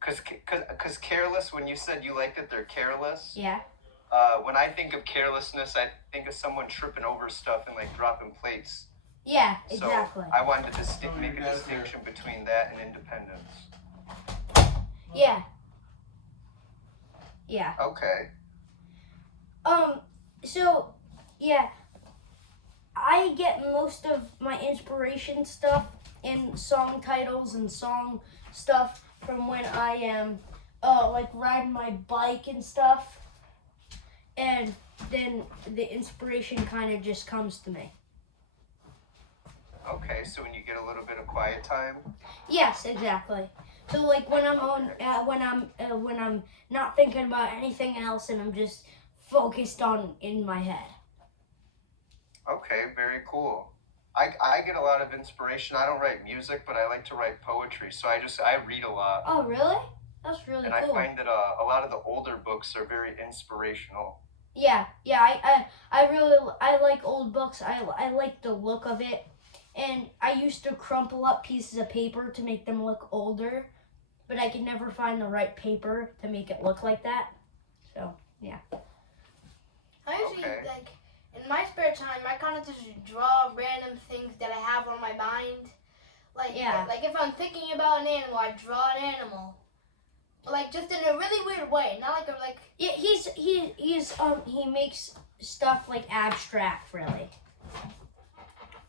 Cause careless. When you said you like that they're careless. Yeah. When I think of carelessness, I think of someone tripping over stuff and like dropping plates. Yeah, exactly. So I wanted to make a distinction between that and independence. Yeah. Yeah. Okay. So, yeah, I get most of my inspiration stuff in song titles and song stuff from when I am, like, riding my bike and stuff, and then the inspiration kind of just comes to me. Okay, so when you get a little bit of quiet time. Yes, exactly. So, like, when I'm on, when I'm not thinking about anything else and I'm just focused on in my head. Okay, very cool. I get a lot of inspiration. I don't write music, but I like to write poetry. So I read a lot. Oh, really? That's really and cool. I find that a lot of the older books are very inspirational. Yeah. I like old books. I like the look of it. And I used to crumple up pieces of paper to make them look older, but I could never find the right paper to make it look like that. So, yeah. I usually, Okay. like, in my spare time, I kind of just draw random things that I have on my mind. Like, Yeah. like if I'm thinking about an animal, I draw an animal. Like, just in a really weird way. Not like Yeah, he makes stuff like abstract, really.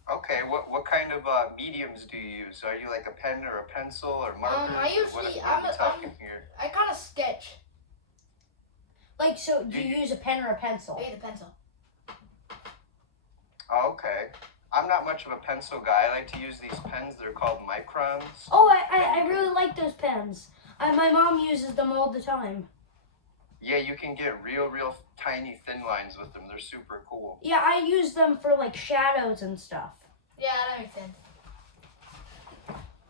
Okay, what kind of mediums do you use? Are you like a pen or a pencil or markers? I usually- I'm talking here? I kind of sketch. Like, so do you use a pen or a pencil? I use a pencil. Oh, okay. I'm not much of a pencil guy. I like to use these pens. They're called microns. Oh, I really like those pens. My mom uses them all the time. Yeah, you can get real tiny thin lines with them. They're super cool. Yeah, I use them for like shadows and stuff. Yeah, that makes sense.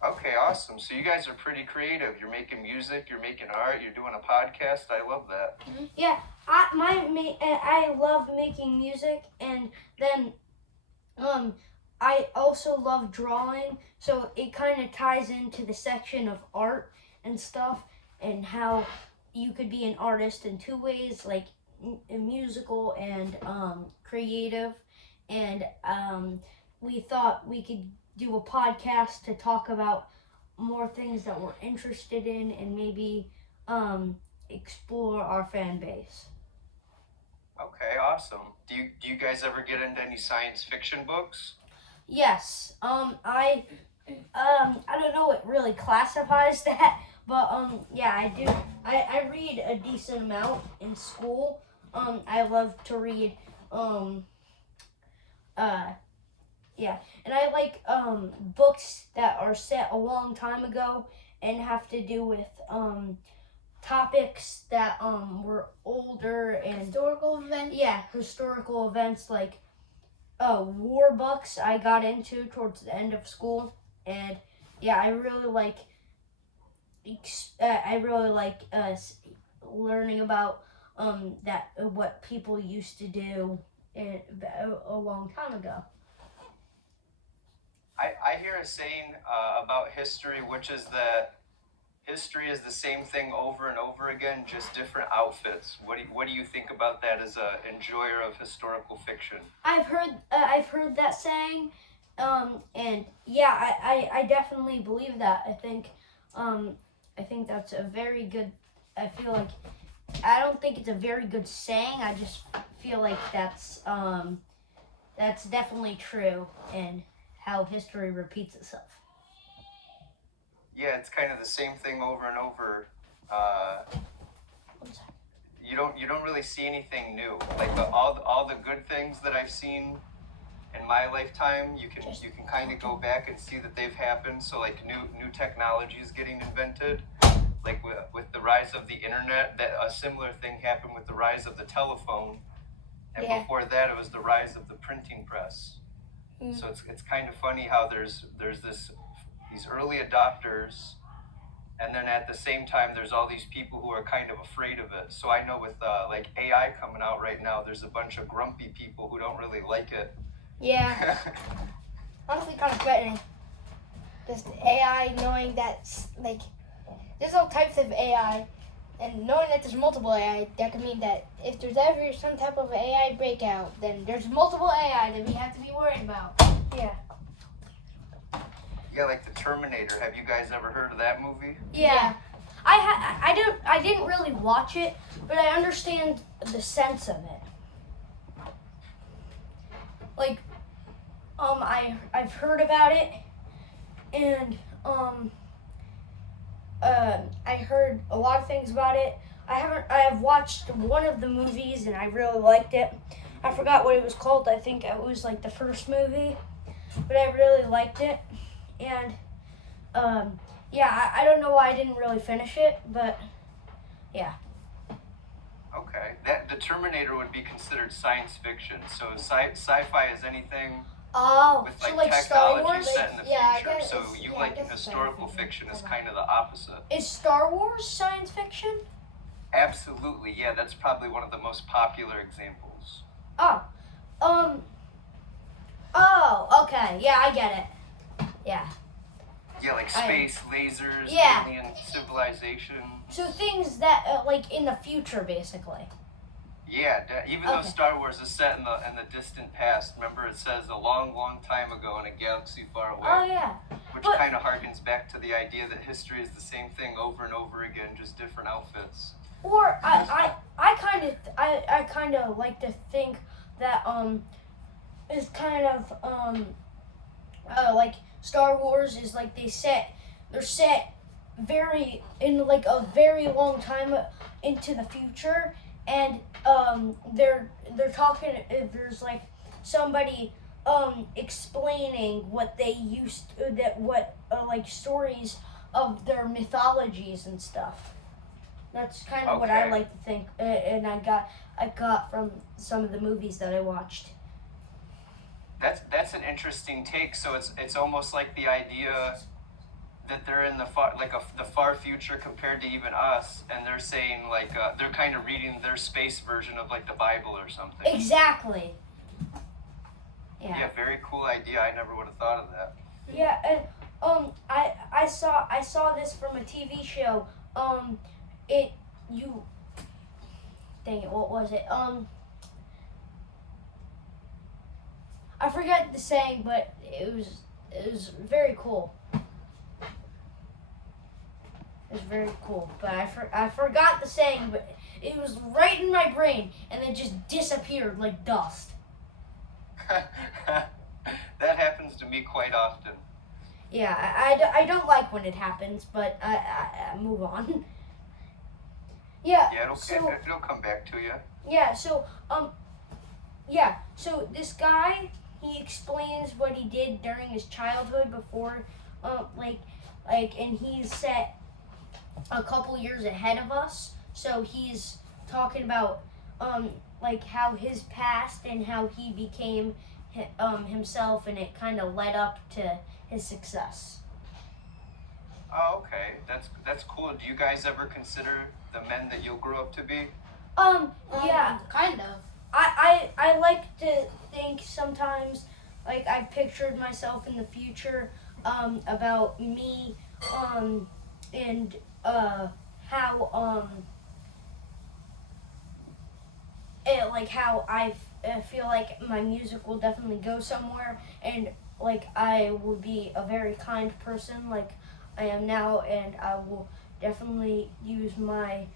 Okay, awesome. So you guys are pretty creative. You're making music, you're making art, you're doing a podcast. I love that. Yeah, I love making music, and then I also love drawing. So it kind of ties into the section of art and stuff, and how you could be an artist in two ways, like musical and creative. And we thought we could do a podcast to talk about more things that we're interested in, and maybe explore our fan base. Okay, awesome. Do you guys ever get into any science fiction books? Yes. I don't know what really classifies that, but yeah, I do. I read a decent amount in school. I love to read yeah, and I like books that are set a long time ago and have to do with topics that were older and Historical events. yeah, historical events, like war books I got into towards the end of school. And yeah, I really like learning about that what people used to do a long time ago. I hear a saying about history, which is that history is the same thing over and over again, just different outfits. What do you think about that as a enjoyer of historical fiction? I've heard that saying, and yeah, I definitely believe that. I think that's a very good. I don't think it's a very good saying. I just feel like that's definitely true, and how history repeats itself. Yeah, it's kind of the same thing over and over. One second. You don't really see anything new. Like all the good things that I've seen in my lifetime, you can kind of go back and see that they've happened. So like new technology is getting invented. Like with the rise of the internet, that a similar thing happened with the rise of the telephone, and before that it was the rise of the printing press. So it's kind of funny how there's these early adopters, and then at the same time there's all these people who are kind of afraid of it. So I know with like AI coming out right now, there's a bunch of grumpy people who don't really like it. Yeah. Honestly, kind of threatening. Just AI knowing that, like, there's all types of AI, and knowing that there's multiple AI, that could mean that if there's ever some type of AI breakout, then there's multiple AI that we have to be worried about. Yeah. Yeah, like the Terminator. Have you guys ever heard of that movie? Yeah. I didn't really watch it, but I understand the sense of it. Like, I've heard about it, and I heard a lot of things about it. I have watched one of the movies and I really liked it. I forgot what it was called. I think it was like the first movie, but I really liked it. And yeah, I don't know why I didn't really finish it, but yeah. Okay. The Terminator would be considered science fiction. So sci-fi is anything Oh, with so like like Star technology Wars? set in the Yeah, I future. guess So it's- you yeah, I like guess it's historical science fiction is fiction. kind of the opposite. Is Star Wars science fiction? Absolutely. Yeah, that's probably one of the most popular examples. Oh, oh, okay. Yeah, I get it. Yeah. Yeah, like space, lasers, Yeah. alien civilization. So things that like in the future, basically. Yeah, even though Okay. Star Wars is set in the distant past, remember it says a long, long time ago in a galaxy far away, Oh yeah. which but- kind of harkens back to the idea that history is the same thing over and over again, just different outfits. Or I kind of like to think that is kind of like Star Wars is like they're set very in like a very long time into the future, and they're talking, there's like somebody explaining what they used like stories of their mythologies and stuff. That's kind of what I Okay. like to think, and I got from some of the movies that I watched. That's an interesting take. So it's almost like the idea that they're in the far future compared to even us, and they're saying like they're kind of reading their space version of like the Bible or something. Exactly. Yeah. Yeah, very cool idea. I never would have thought of that. Yeah, and I saw this from a TV show. Dang it, what was it? I forget the saying, but it was very cool. It was very cool, but I forgot the saying, but it was right in my brain, and it just disappeared like dust. That happens to me quite often. Yeah, I don't like when it happens, but I move on. Yeah. Yeah, So it'll come back to you. yeah, so so this guy, he explains what he did during his childhood before, and he's set a couple years ahead of us. So he's talking about like how his past and how he became himself, and it kind of led up to his success. Oh, okay. That's cool. Do you guys ever consider the men that you'll grow up to be? Yeah. Kind of. I like to think sometimes, like I've pictured myself in the future, about me, and how how I feel like my music will definitely go somewhere, and like I will be a very kind person like I am now, and I will definitely use my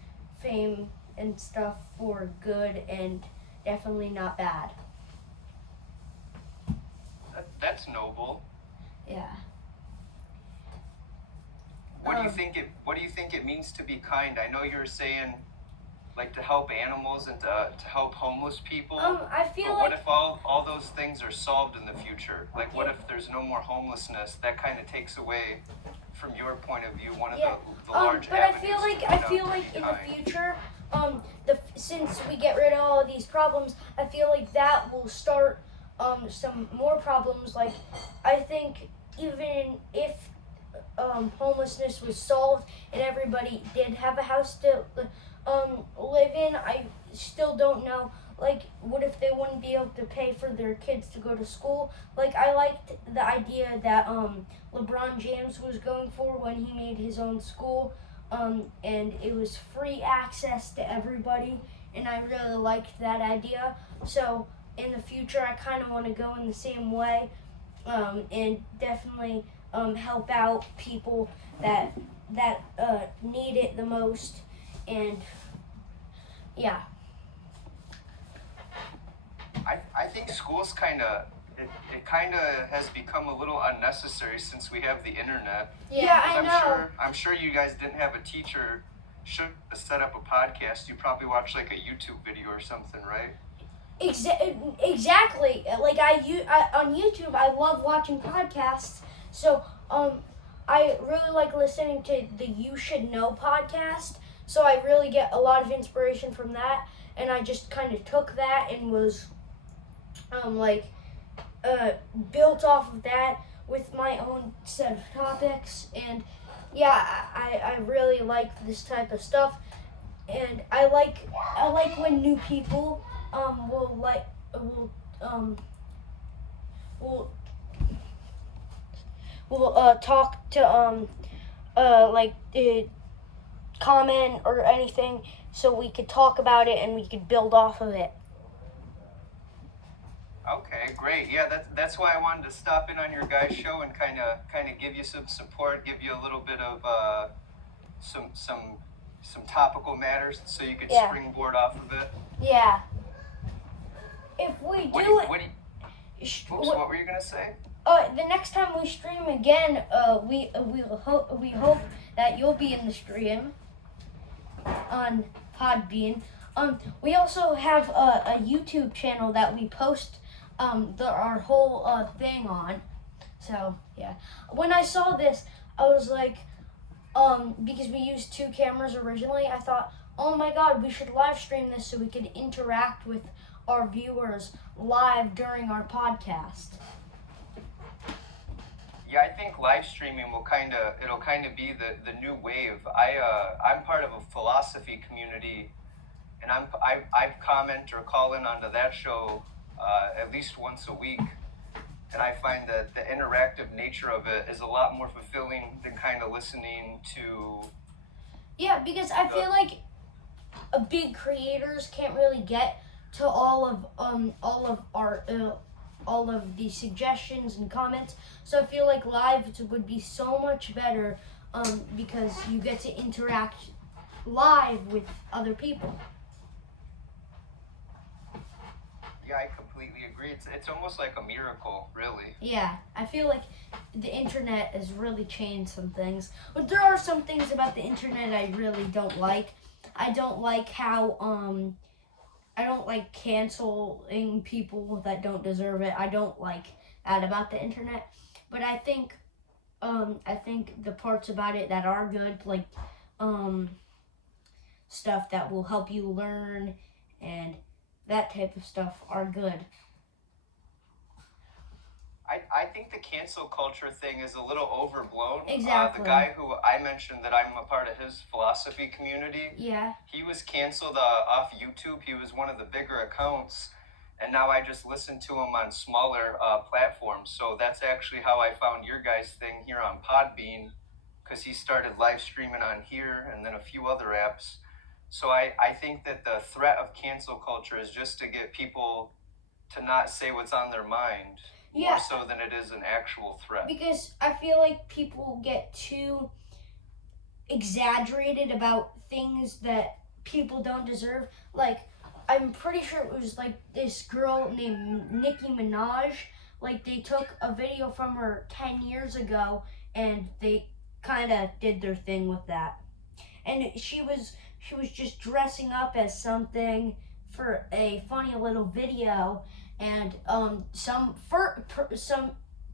fame and stuff for good and definitely not bad. That's noble. Yeah. What do you think it means to be kind? I know you were saying like to help animals and to help homeless people. I feel but like what if all those things are solved in the future? Like what if there's no more homelessness? That kind of takes away, from your point of view, one of the large but avenues. I feel like in the future, since we get rid of all of these problems, I feel like that will start some more problems. Like I think even if homelessness was solved and everybody did have a house to live in, I still don't know. Like, what if they wouldn't be able to pay for their kids to go to school? Like, I liked the idea that LeBron James was going for when he made his own school, and it was free access to everybody, and I really liked that idea. So in the future, I kind of want to go in the same way, and definitely help out people that need it the most, and yeah. I think schools kind of has become a little unnecessary since we have the internet. Yeah, I know. I'm sure you guys didn't have a teacher should set up a podcast. You probably watched like a YouTube video or something, right? Exactly. Like on YouTube, I love watching podcasts. So I really like listening to the You Should Know podcast. So I really get a lot of inspiration from that, and I just kind of took that and was built off of that with my own set of topics. And yeah, I really like this type of stuff, and I like when new people will talk to comment or anything, so we could talk about it and we could build off of it. Okay, great. Yeah, that's why I wanted to stop in on your guys' show and kind of give you some support, give you a little bit of some topical matters, so you could springboard off of it. Yeah. If we do it. What were you gonna say? The next time we stream again, we hope that you'll be in the stream on Podbean. We also have a YouTube channel that we post our whole thing on. So yeah, when I saw this, I was like, because we used 2 cameras originally, I thought, oh my God, we should live stream this so we could interact with our viewers live during our podcast. Yeah, I think live streaming it'll kind of be the new wave. I'm part of a philosophy community, and I comment or call in onto that show at least once a week, and I find that the interactive nature of it is a lot more fulfilling than kind of listening to. Yeah, because I feel like big creators can't really get to all of the suggestions and comments. So I feel like live would be so much better, because you get to interact live with other people. Yeah, I completely agree. It's almost like a miracle, really. Yeah, I feel like the internet has really changed some things. But there are some things about the internet I really don't like. I don't like how I don't like canceling people that don't deserve it. I don't like that about the internet. But I think the parts about it that are good, like stuff that will help you learn and that type of stuff, are good. I think the cancel culture thing is a little overblown. Exactly. The guy who I mentioned that I'm a part of his philosophy community, Yeah. he was canceled off YouTube. He was one of the bigger accounts, and now I just listen to him on smaller platforms. So that's actually how I found your guys' thing here on Podbean, because he started live streaming on here and then a few other apps. So I think that the threat of cancel culture is just to get people to not say what's on their mind. Yeah. More so than it is an actual threat. Because I feel like people get too exaggerated about things that people don't deserve. Like, I'm pretty sure it was like this girl named Nicki Minaj. Like, they took a video from her 10 years ago and they kind of did their thing with that. And she was just dressing up as something for a funny little video, and some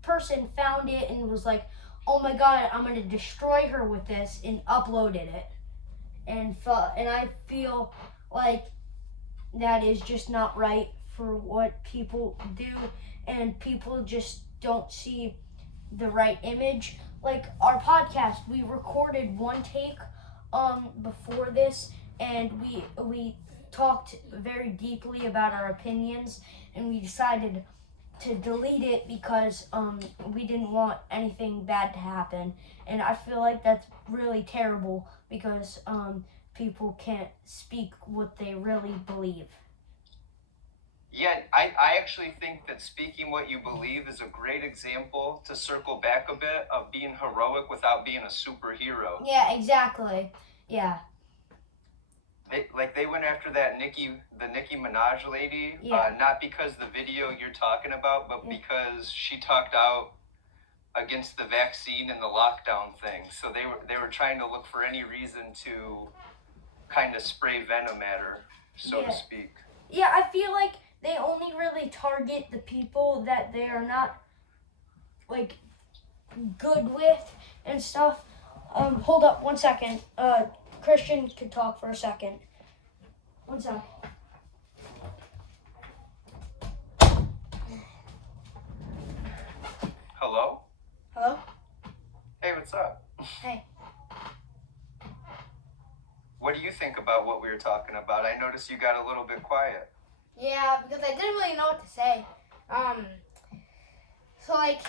person found it and was like, "Oh my God, I'm gonna destroy her with this," and uploaded it. And I feel like that is just not right for what people do, and people just don't see the right image. Like our podcast, we recorded one take before this, and we talked very deeply about our opinions, and we decided to delete it because we didn't want anything bad to happen. And I feel like that's really terrible because people can't speak what they really believe. Yeah, I actually think that speaking what you believe is a great example, to circle back a bit, of being heroic without being a superhero. Yeah, exactly. Yeah. They went after the Nicki Minaj lady, Yeah. not because the video you're talking about, but because she talked out against the vaccine and the lockdown thing. So they were trying to look for any reason to kind of spray venom at her, so to speak. Yeah, I feel like they only really target the people that they are not like good with and stuff. Hold up 1 second. Christian could talk for a second. 1 sec. Hello? Hello? Hey, what's up? Hey. What do you think about what we were talking about? I noticed you got a little bit quiet. Yeah, because I didn't really know what to say. So like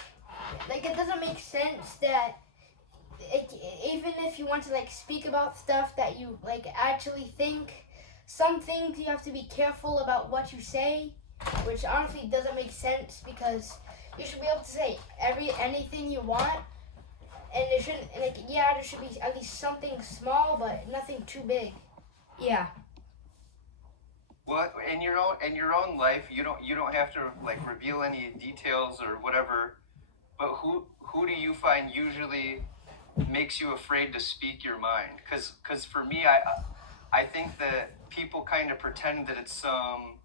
it doesn't make sense that even if you want to like speak about stuff that you like actually think, some things you have to be careful about what you say, which honestly doesn't make sense because you should be able to say anything you want, and there shouldn't there should be at least something small, but nothing too big. Yeah. Well, in your own life, you don't have to like reveal any details or whatever. But who do you find usually makes you afraid to speak your mind? Because for me, I think that people kind of pretend that it's some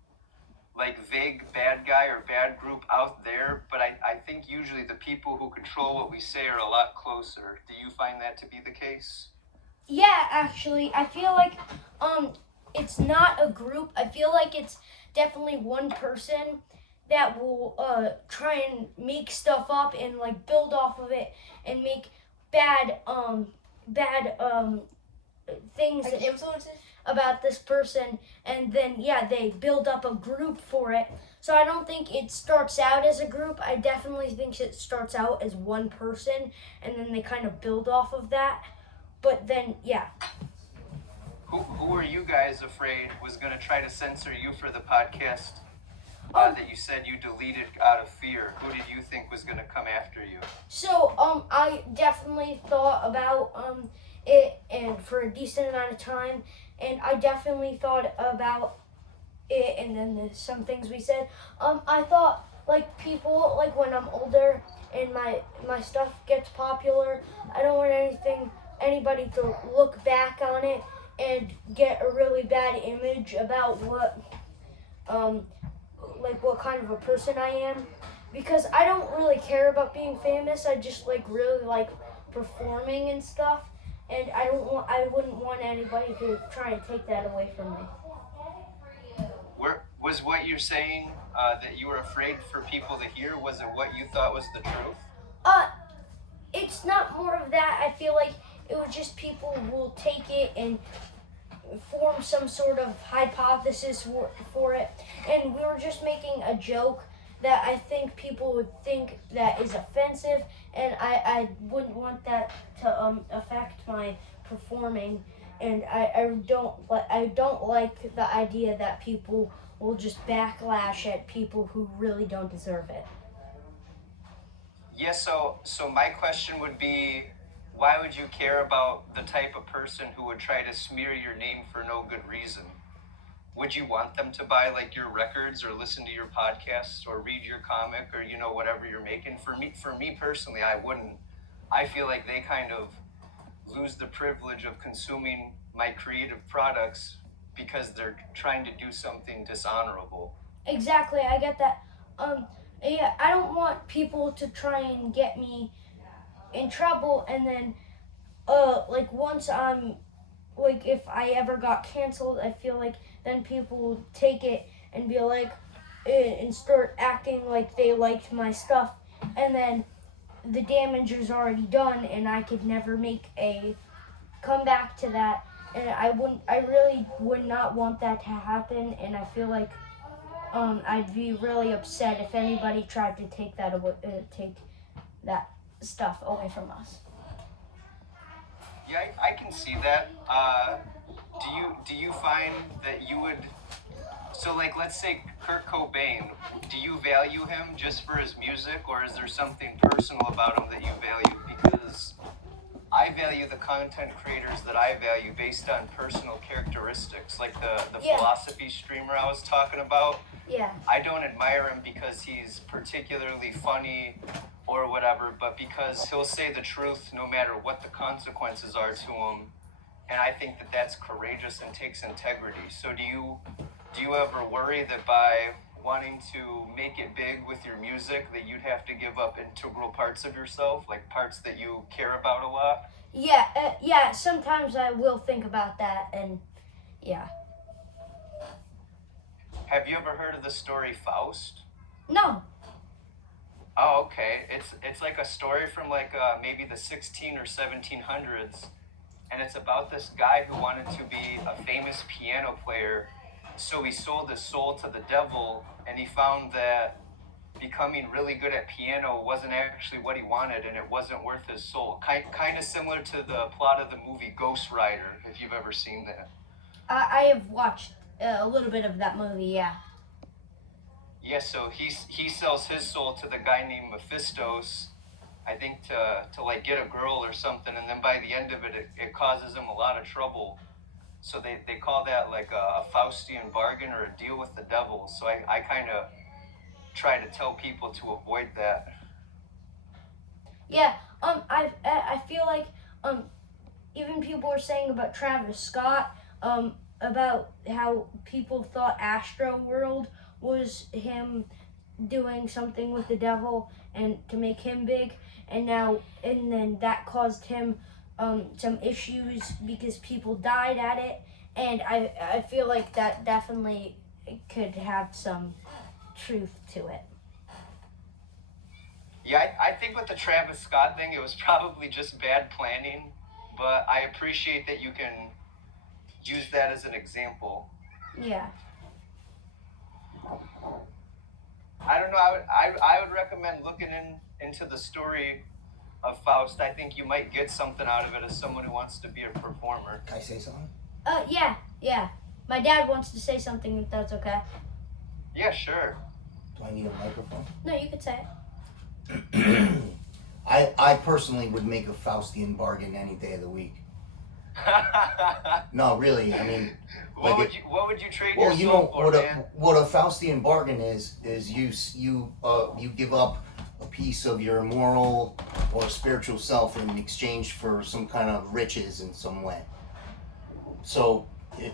like vague bad guy or bad group out there. But I think usually the people who control what we say are a lot closer. Do you find that to be the case? Yeah, actually, I feel like it's not a group. I feel like it's definitely one person that will try and make stuff up and like build off of it and make bad things Like influences? about this person, and then they build up a group for it. So I don't think it starts out as a group. I definitely think it starts out as one person, and then they kind of build off of that. But then Who are you guys afraid was going to try to censor you for the podcast that you said you deleted out of fear? Who did you think was going to come after you? So I definitely thought about it and for a decent amount of time, and I definitely thought about it, and then there's some things we said. I thought like people, like when I'm older and my stuff gets popular, I don't want anybody to look back on it and get a really bad image about what kind of a person I am, because I don't really care about being famous. I just really like performing and stuff, and I wouldn't want anybody to try and take that away from me. Was what you're saying that you were afraid for people to hear? Was it what you thought was the truth? It's not more of that. I feel like it was just people will take it and form some sort of hypothesis for it, and we were just making a joke that I think people would think that is offensive, and I wouldn't want that to affect my performing, and I don't like the idea that people will just backlash at people who really don't deserve it. Yeah, so my question would be, why would you care about the type of person who would try to smear your name for no good reason? Would you want them to buy like your records or listen to your podcasts or read your comic or whatever you're making? For me personally, I wouldn't. I feel like they kind of lose the privilege of consuming my creative products because they're trying to do something dishonorable. Exactly, I get that. Yeah, I don't want people to try and get me in trouble, and then, like once I'm, like if I ever got canceled, I feel like then people will take it and be like, and start acting like they liked my stuff, and then the damage is already done, and I could never make a comeback to that, and I really would not want that to happen, and I feel like I'd be really upset if anybody tried to take that away, take that stuff away from us. Yeah, I can see that. Do you find that you would? So, like, let's say Kurt Cobain. Do you value him just for his music, or is there something personal about him that you value? Because I value the content creators that I value based on personal characteristics, like the Yeah. philosophy streamer I was talking about. Yeah. I don't admire him because he's particularly funny or whatever, but because he'll say the truth no matter what the consequences are to him. And I think that that's courageous and takes integrity. So do you ever worry that by wanting to make it big with your music that you'd have to give up integral parts of yourself, like parts that you care about a lot? Yeah, sometimes I will think about that, and yeah. Have you ever heard of the story Faust? No. Oh, okay. It's like a story from like maybe the 16 or 1700s, and it's about this guy who wanted to be a famous piano player, so he sold his soul to the devil, and he found that becoming really good at piano wasn't actually what he wanted, and it wasn't worth his soul. Kind of similar to the plot of the movie Ghost Rider, if you've ever seen that. I have watched a little bit of that movie, yeah. Yeah, so he sells his soul to the guy named Mephistos, I think to like get a girl or something, and then by the end of it, it causes him a lot of trouble. So they call that like a Faustian bargain or a deal with the devil. So I kind of try to tell people to avoid that. Yeah, I feel like even people were saying about Travis Scott, about how people thought Astro World was him doing something with the devil and to make him big, and then that caused him some issues because people died at it, and I feel like that definitely could have some truth to it. Yeah, I think with the Travis Scott thing, it was probably just bad planning, but I appreciate that you can use that as an example. Yeah. I don't know. I would recommend looking into the story of Faust. I think you might get something out of it as someone who wants to be a performer. Can I say something? Yeah. My dad wants to say something, if that's okay. Yeah, sure. Do I need a microphone? No, you could say it. I personally would make a Faustian bargain any day of the week. No, really. I mean, what would you trade your soul for, man? What a Faustian bargain is you give up a piece of your moral or spiritual self in exchange for some kind of riches in some way. So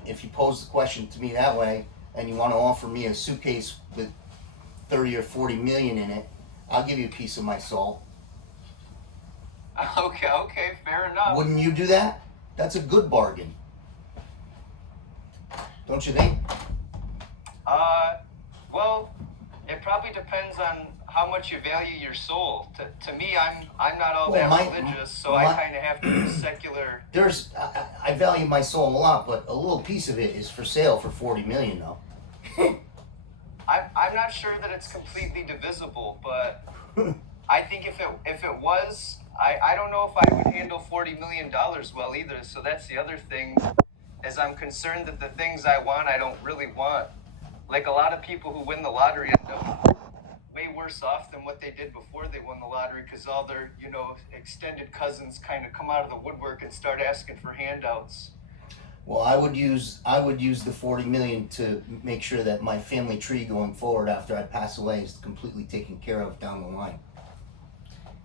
if you pose the question to me that way, and you want to offer me a suitcase with 30 or 40 million in it, I'll give you a piece of my soul. Okay, fair enough. Wouldn't you do that? That's a good bargain. Don't you think? Well, it probably depends on how much you value your soul. To me, I'm not all that religious, so I kind of have to be secular. I value my soul a lot, but a little piece of it is for sale for 40 million, though. I'm not sure that it's completely divisible, but I think if it was, I don't know if I would handle $40 million well either. So that's the other thing, is I'm concerned that the things I want, I don't really want. Like a lot of people who win the lottery end up way worse off than what they did before they won the lottery, because all their, extended cousins kind of come out of the woodwork and start asking for handouts. Well, I would use the 40 million to make sure that my family tree going forward after I pass away is completely taken care of down the line.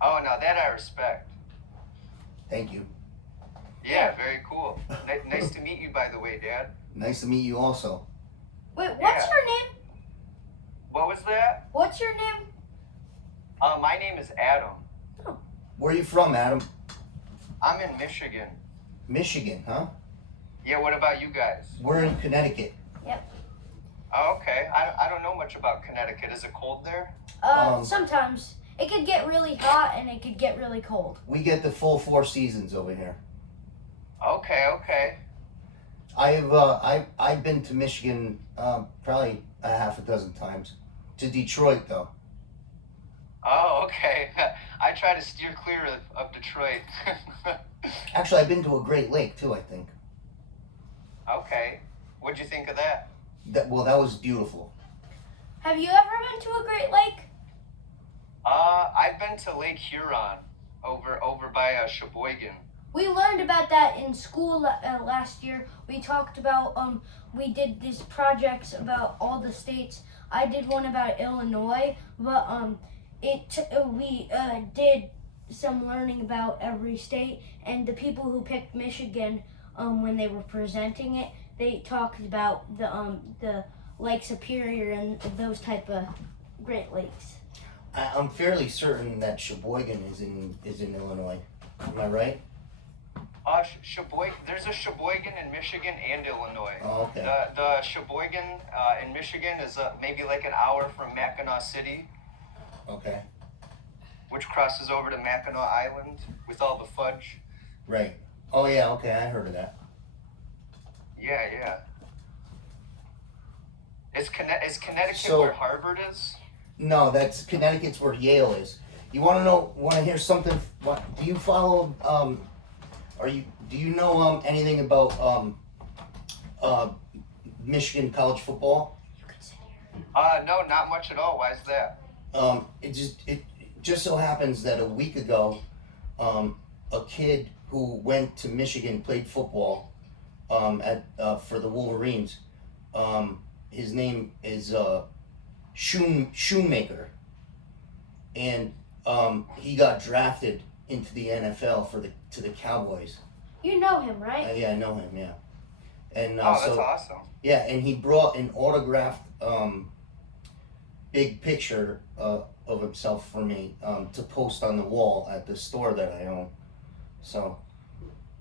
Oh, now that I respect. Thank you. Yeah, very cool. Nice to meet you, by the way, Dad. Nice to meet you also. Wait, what's Yeah. your name? What was that? What's your name? My name is Adam. Where are you from, Adam? I'm in Michigan. Michigan, huh? Yeah, what about you guys? We're in Connecticut. Oh, okay. I don't know much about Connecticut. Is it cold there? Sometimes it could get really hot and it could get really cold. We get the full 4 seasons over here. Okay. I've been to Michigan probably a half a dozen times. To Detroit though. Oh, okay. I try to steer clear of Detroit. Actually, I've been to a Great Lake too. I think. Okay. What'd you think of that? That was beautiful. Have you ever been to a Great Lake? I've been to Lake Huron over by Sheboygan. We learned about that in school last year. We talked about we did these projects about all the states. I did one about Illinois, but we did some learning about every state, and the people who picked Michigan when they were presenting it, they talked about the Lake Superior and those type of Great Lakes. I'm fairly certain that Sheboygan is in Illinois. Am I right? Sheboygan. There's a Sheboygan in Michigan and Illinois. Oh, okay. The Sheboygan in Michigan is maybe like an hour from Mackinac City, Okay. which crosses over to Mackinac Island with all the fudge. Right. Oh yeah. Okay. I heard of that. Yeah. Is Connecticut So- where Harvard is? No, that's Connecticut's where Yale is. You want to hear something? What do you follow? Do you know anything about Michigan college football? No, not much at all. Why is that? It just so happens that a week ago, a kid who went to Michigan played football for the Wolverines. His name is Shoemaker, and he got drafted into the NFL to the Cowboys. You know him, right? Yeah, I know him. Yeah, and Oh, that's so awesome. yeah, and he brought an autographed big picture of himself for me to post on the wall at the store that I own. So,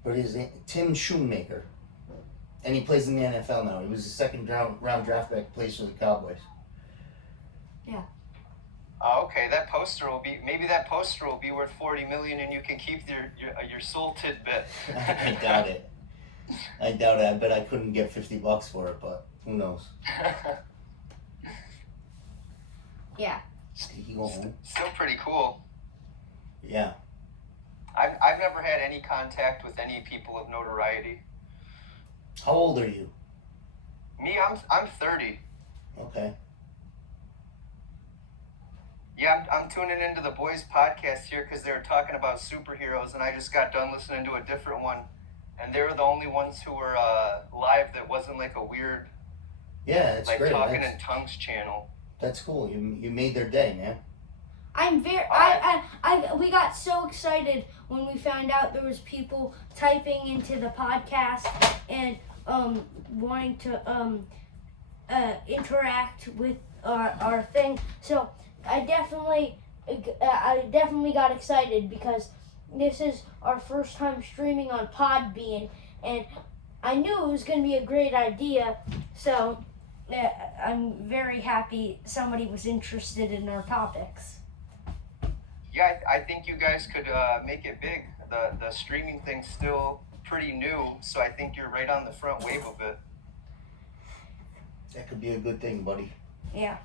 but his name Tim Shoemaker, and he plays in the NFL now. He was a second round draft pick, plays for the Cowboys. Oh, okay, that poster will be worth $40 million, and you can keep your soul tidbit. I doubt it. I bet I couldn't get $50 for it, but who knows? Yeah. He go home. Still pretty cool. Yeah. I've never had any contact with any people of notoriety. How old are you? Me, I'm 30. Okay. Yeah, I'm tuning into the boys' podcast here because they were talking about superheroes, and I just got done listening to a different one, and they were the only ones who were live that wasn't like a weird, Yeah, that's like great. talking in tongues channel. That's cool. You made their day, man. I'm very. We got so excited when we found out there was people typing into the podcast and wanting to interact with our thing. So I definitely got excited because this is our first time streaming on Podbean, and I knew it was going to be a great idea. So I'm very happy somebody was interested in our topics. Yeah, I think you guys could make it big. The streaming thing's still pretty new, so I think you're right on the front wave of it. That could be a good thing, buddy. Yeah.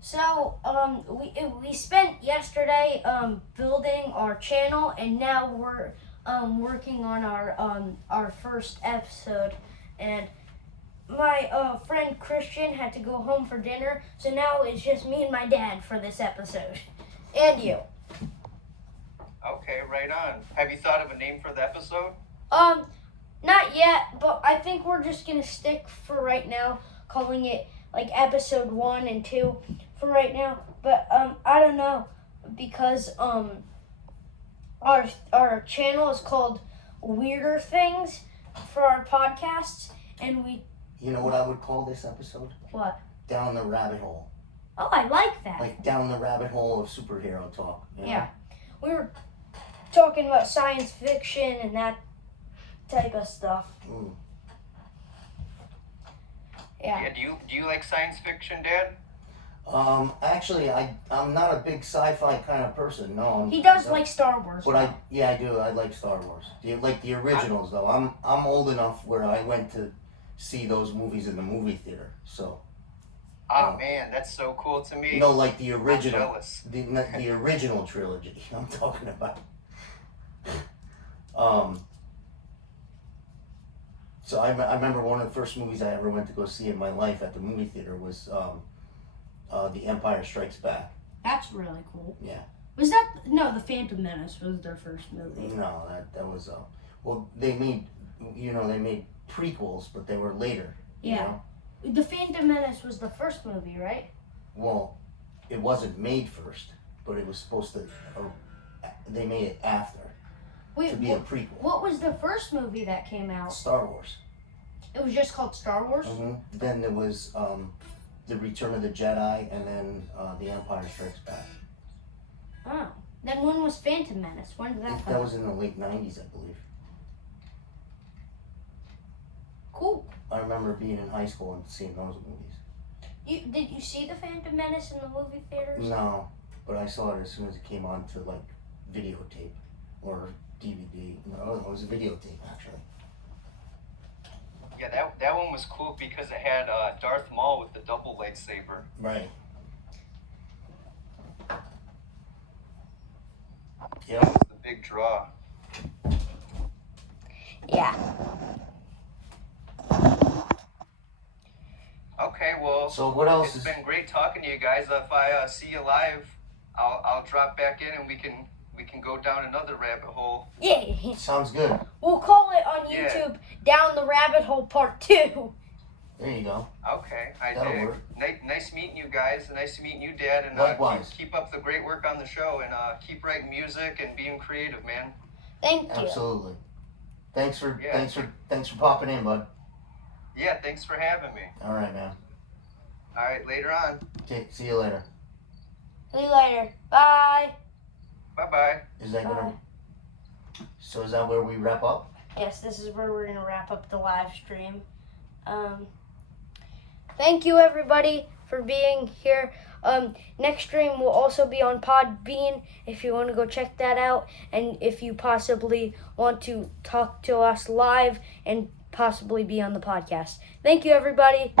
So we spent yesterday building our channel, and now we're working on our first episode, and my friend Christian had to go home for dinner, so now it's just me and my dad for this episode. And you. Okay, right on. Have you thought of a name for the episode? Not yet, but I think we're just gonna stick for right now, calling it like episode 1 and 2 for right now. But I don't know, because our channel is called Weirder Things for our podcasts, and we. You know what I would call this episode? What? Down the rabbit hole. Oh, I like that. Like down the rabbit hole of superhero talk. You know? Yeah. We were talking about science fiction and that type of stuff. Mm. Yeah. Do you like science fiction, Dad? Actually, I'm not a big sci-fi kind of person. No. He does like Star Wars. But I do. I like Star Wars. Like the originals, though. I'm old enough where I went to see those movies in the movie theater. So. Oh man, that's so cool to me. You know, like the I'm original, jealous. the original trilogy. I'm talking about. So I remember one of the first movies I ever went to go see in my life at the movie theater was The Empire Strikes Back. That's really cool. Yeah. Was that The Phantom Menace was their first movie? No, that was well, they made prequels, but they were later. Yeah. You know? The Phantom Menace was the first movie, right? Well, it wasn't made first, but it was supposed to. They made it after to be a prequel. What was the first movie that came out? Star Wars. It was just called Star Wars? Mm-hmm. Then there was The Return of the Jedi, and then The Empire Strikes Back. Oh. Then when was Phantom Menace? When did that come That out? was in the late 90s, I believe. Cool. I remember being in high school and seeing those movies. Did you see The Phantom Menace in the movie theaters? No, but I saw it as soon as it came on to like videotape or DVD. No, it was a videotape actually. Yeah, that one was cool because it had Darth Maul with the double lightsaber. Right. Yep. That was the big draw. Yeah. Okay, well, So what else it's is? been great talking to you guys. If I see you live, I'll drop back in and we can go down another rabbit hole. Yeah. Sounds good. We'll call it on Yeah. YouTube Down the Rabbit Hole Part 2. There you go. Okay, I That'll dig. work. Nice meeting you guys. Nice meeting you, Dad. And Likewise. keep up the great work on the show and keep writing music and being creative, man. Thank you. Absolutely. Thanks for Yeah. thanks for popping in, bud. Yeah, thanks for having me. All right, man. All right, later on. See you later. See you later. Bye. Bye-bye. Is that Bye. gonna? So is that where we wrap up? Yes, this is where we're going to wrap up the live stream. Thank you, everybody, for being here. Next stream will also be on Podbean if you want to go check that out. And if you possibly want to talk to us live and possibly be on the podcast. Thank you, everybody.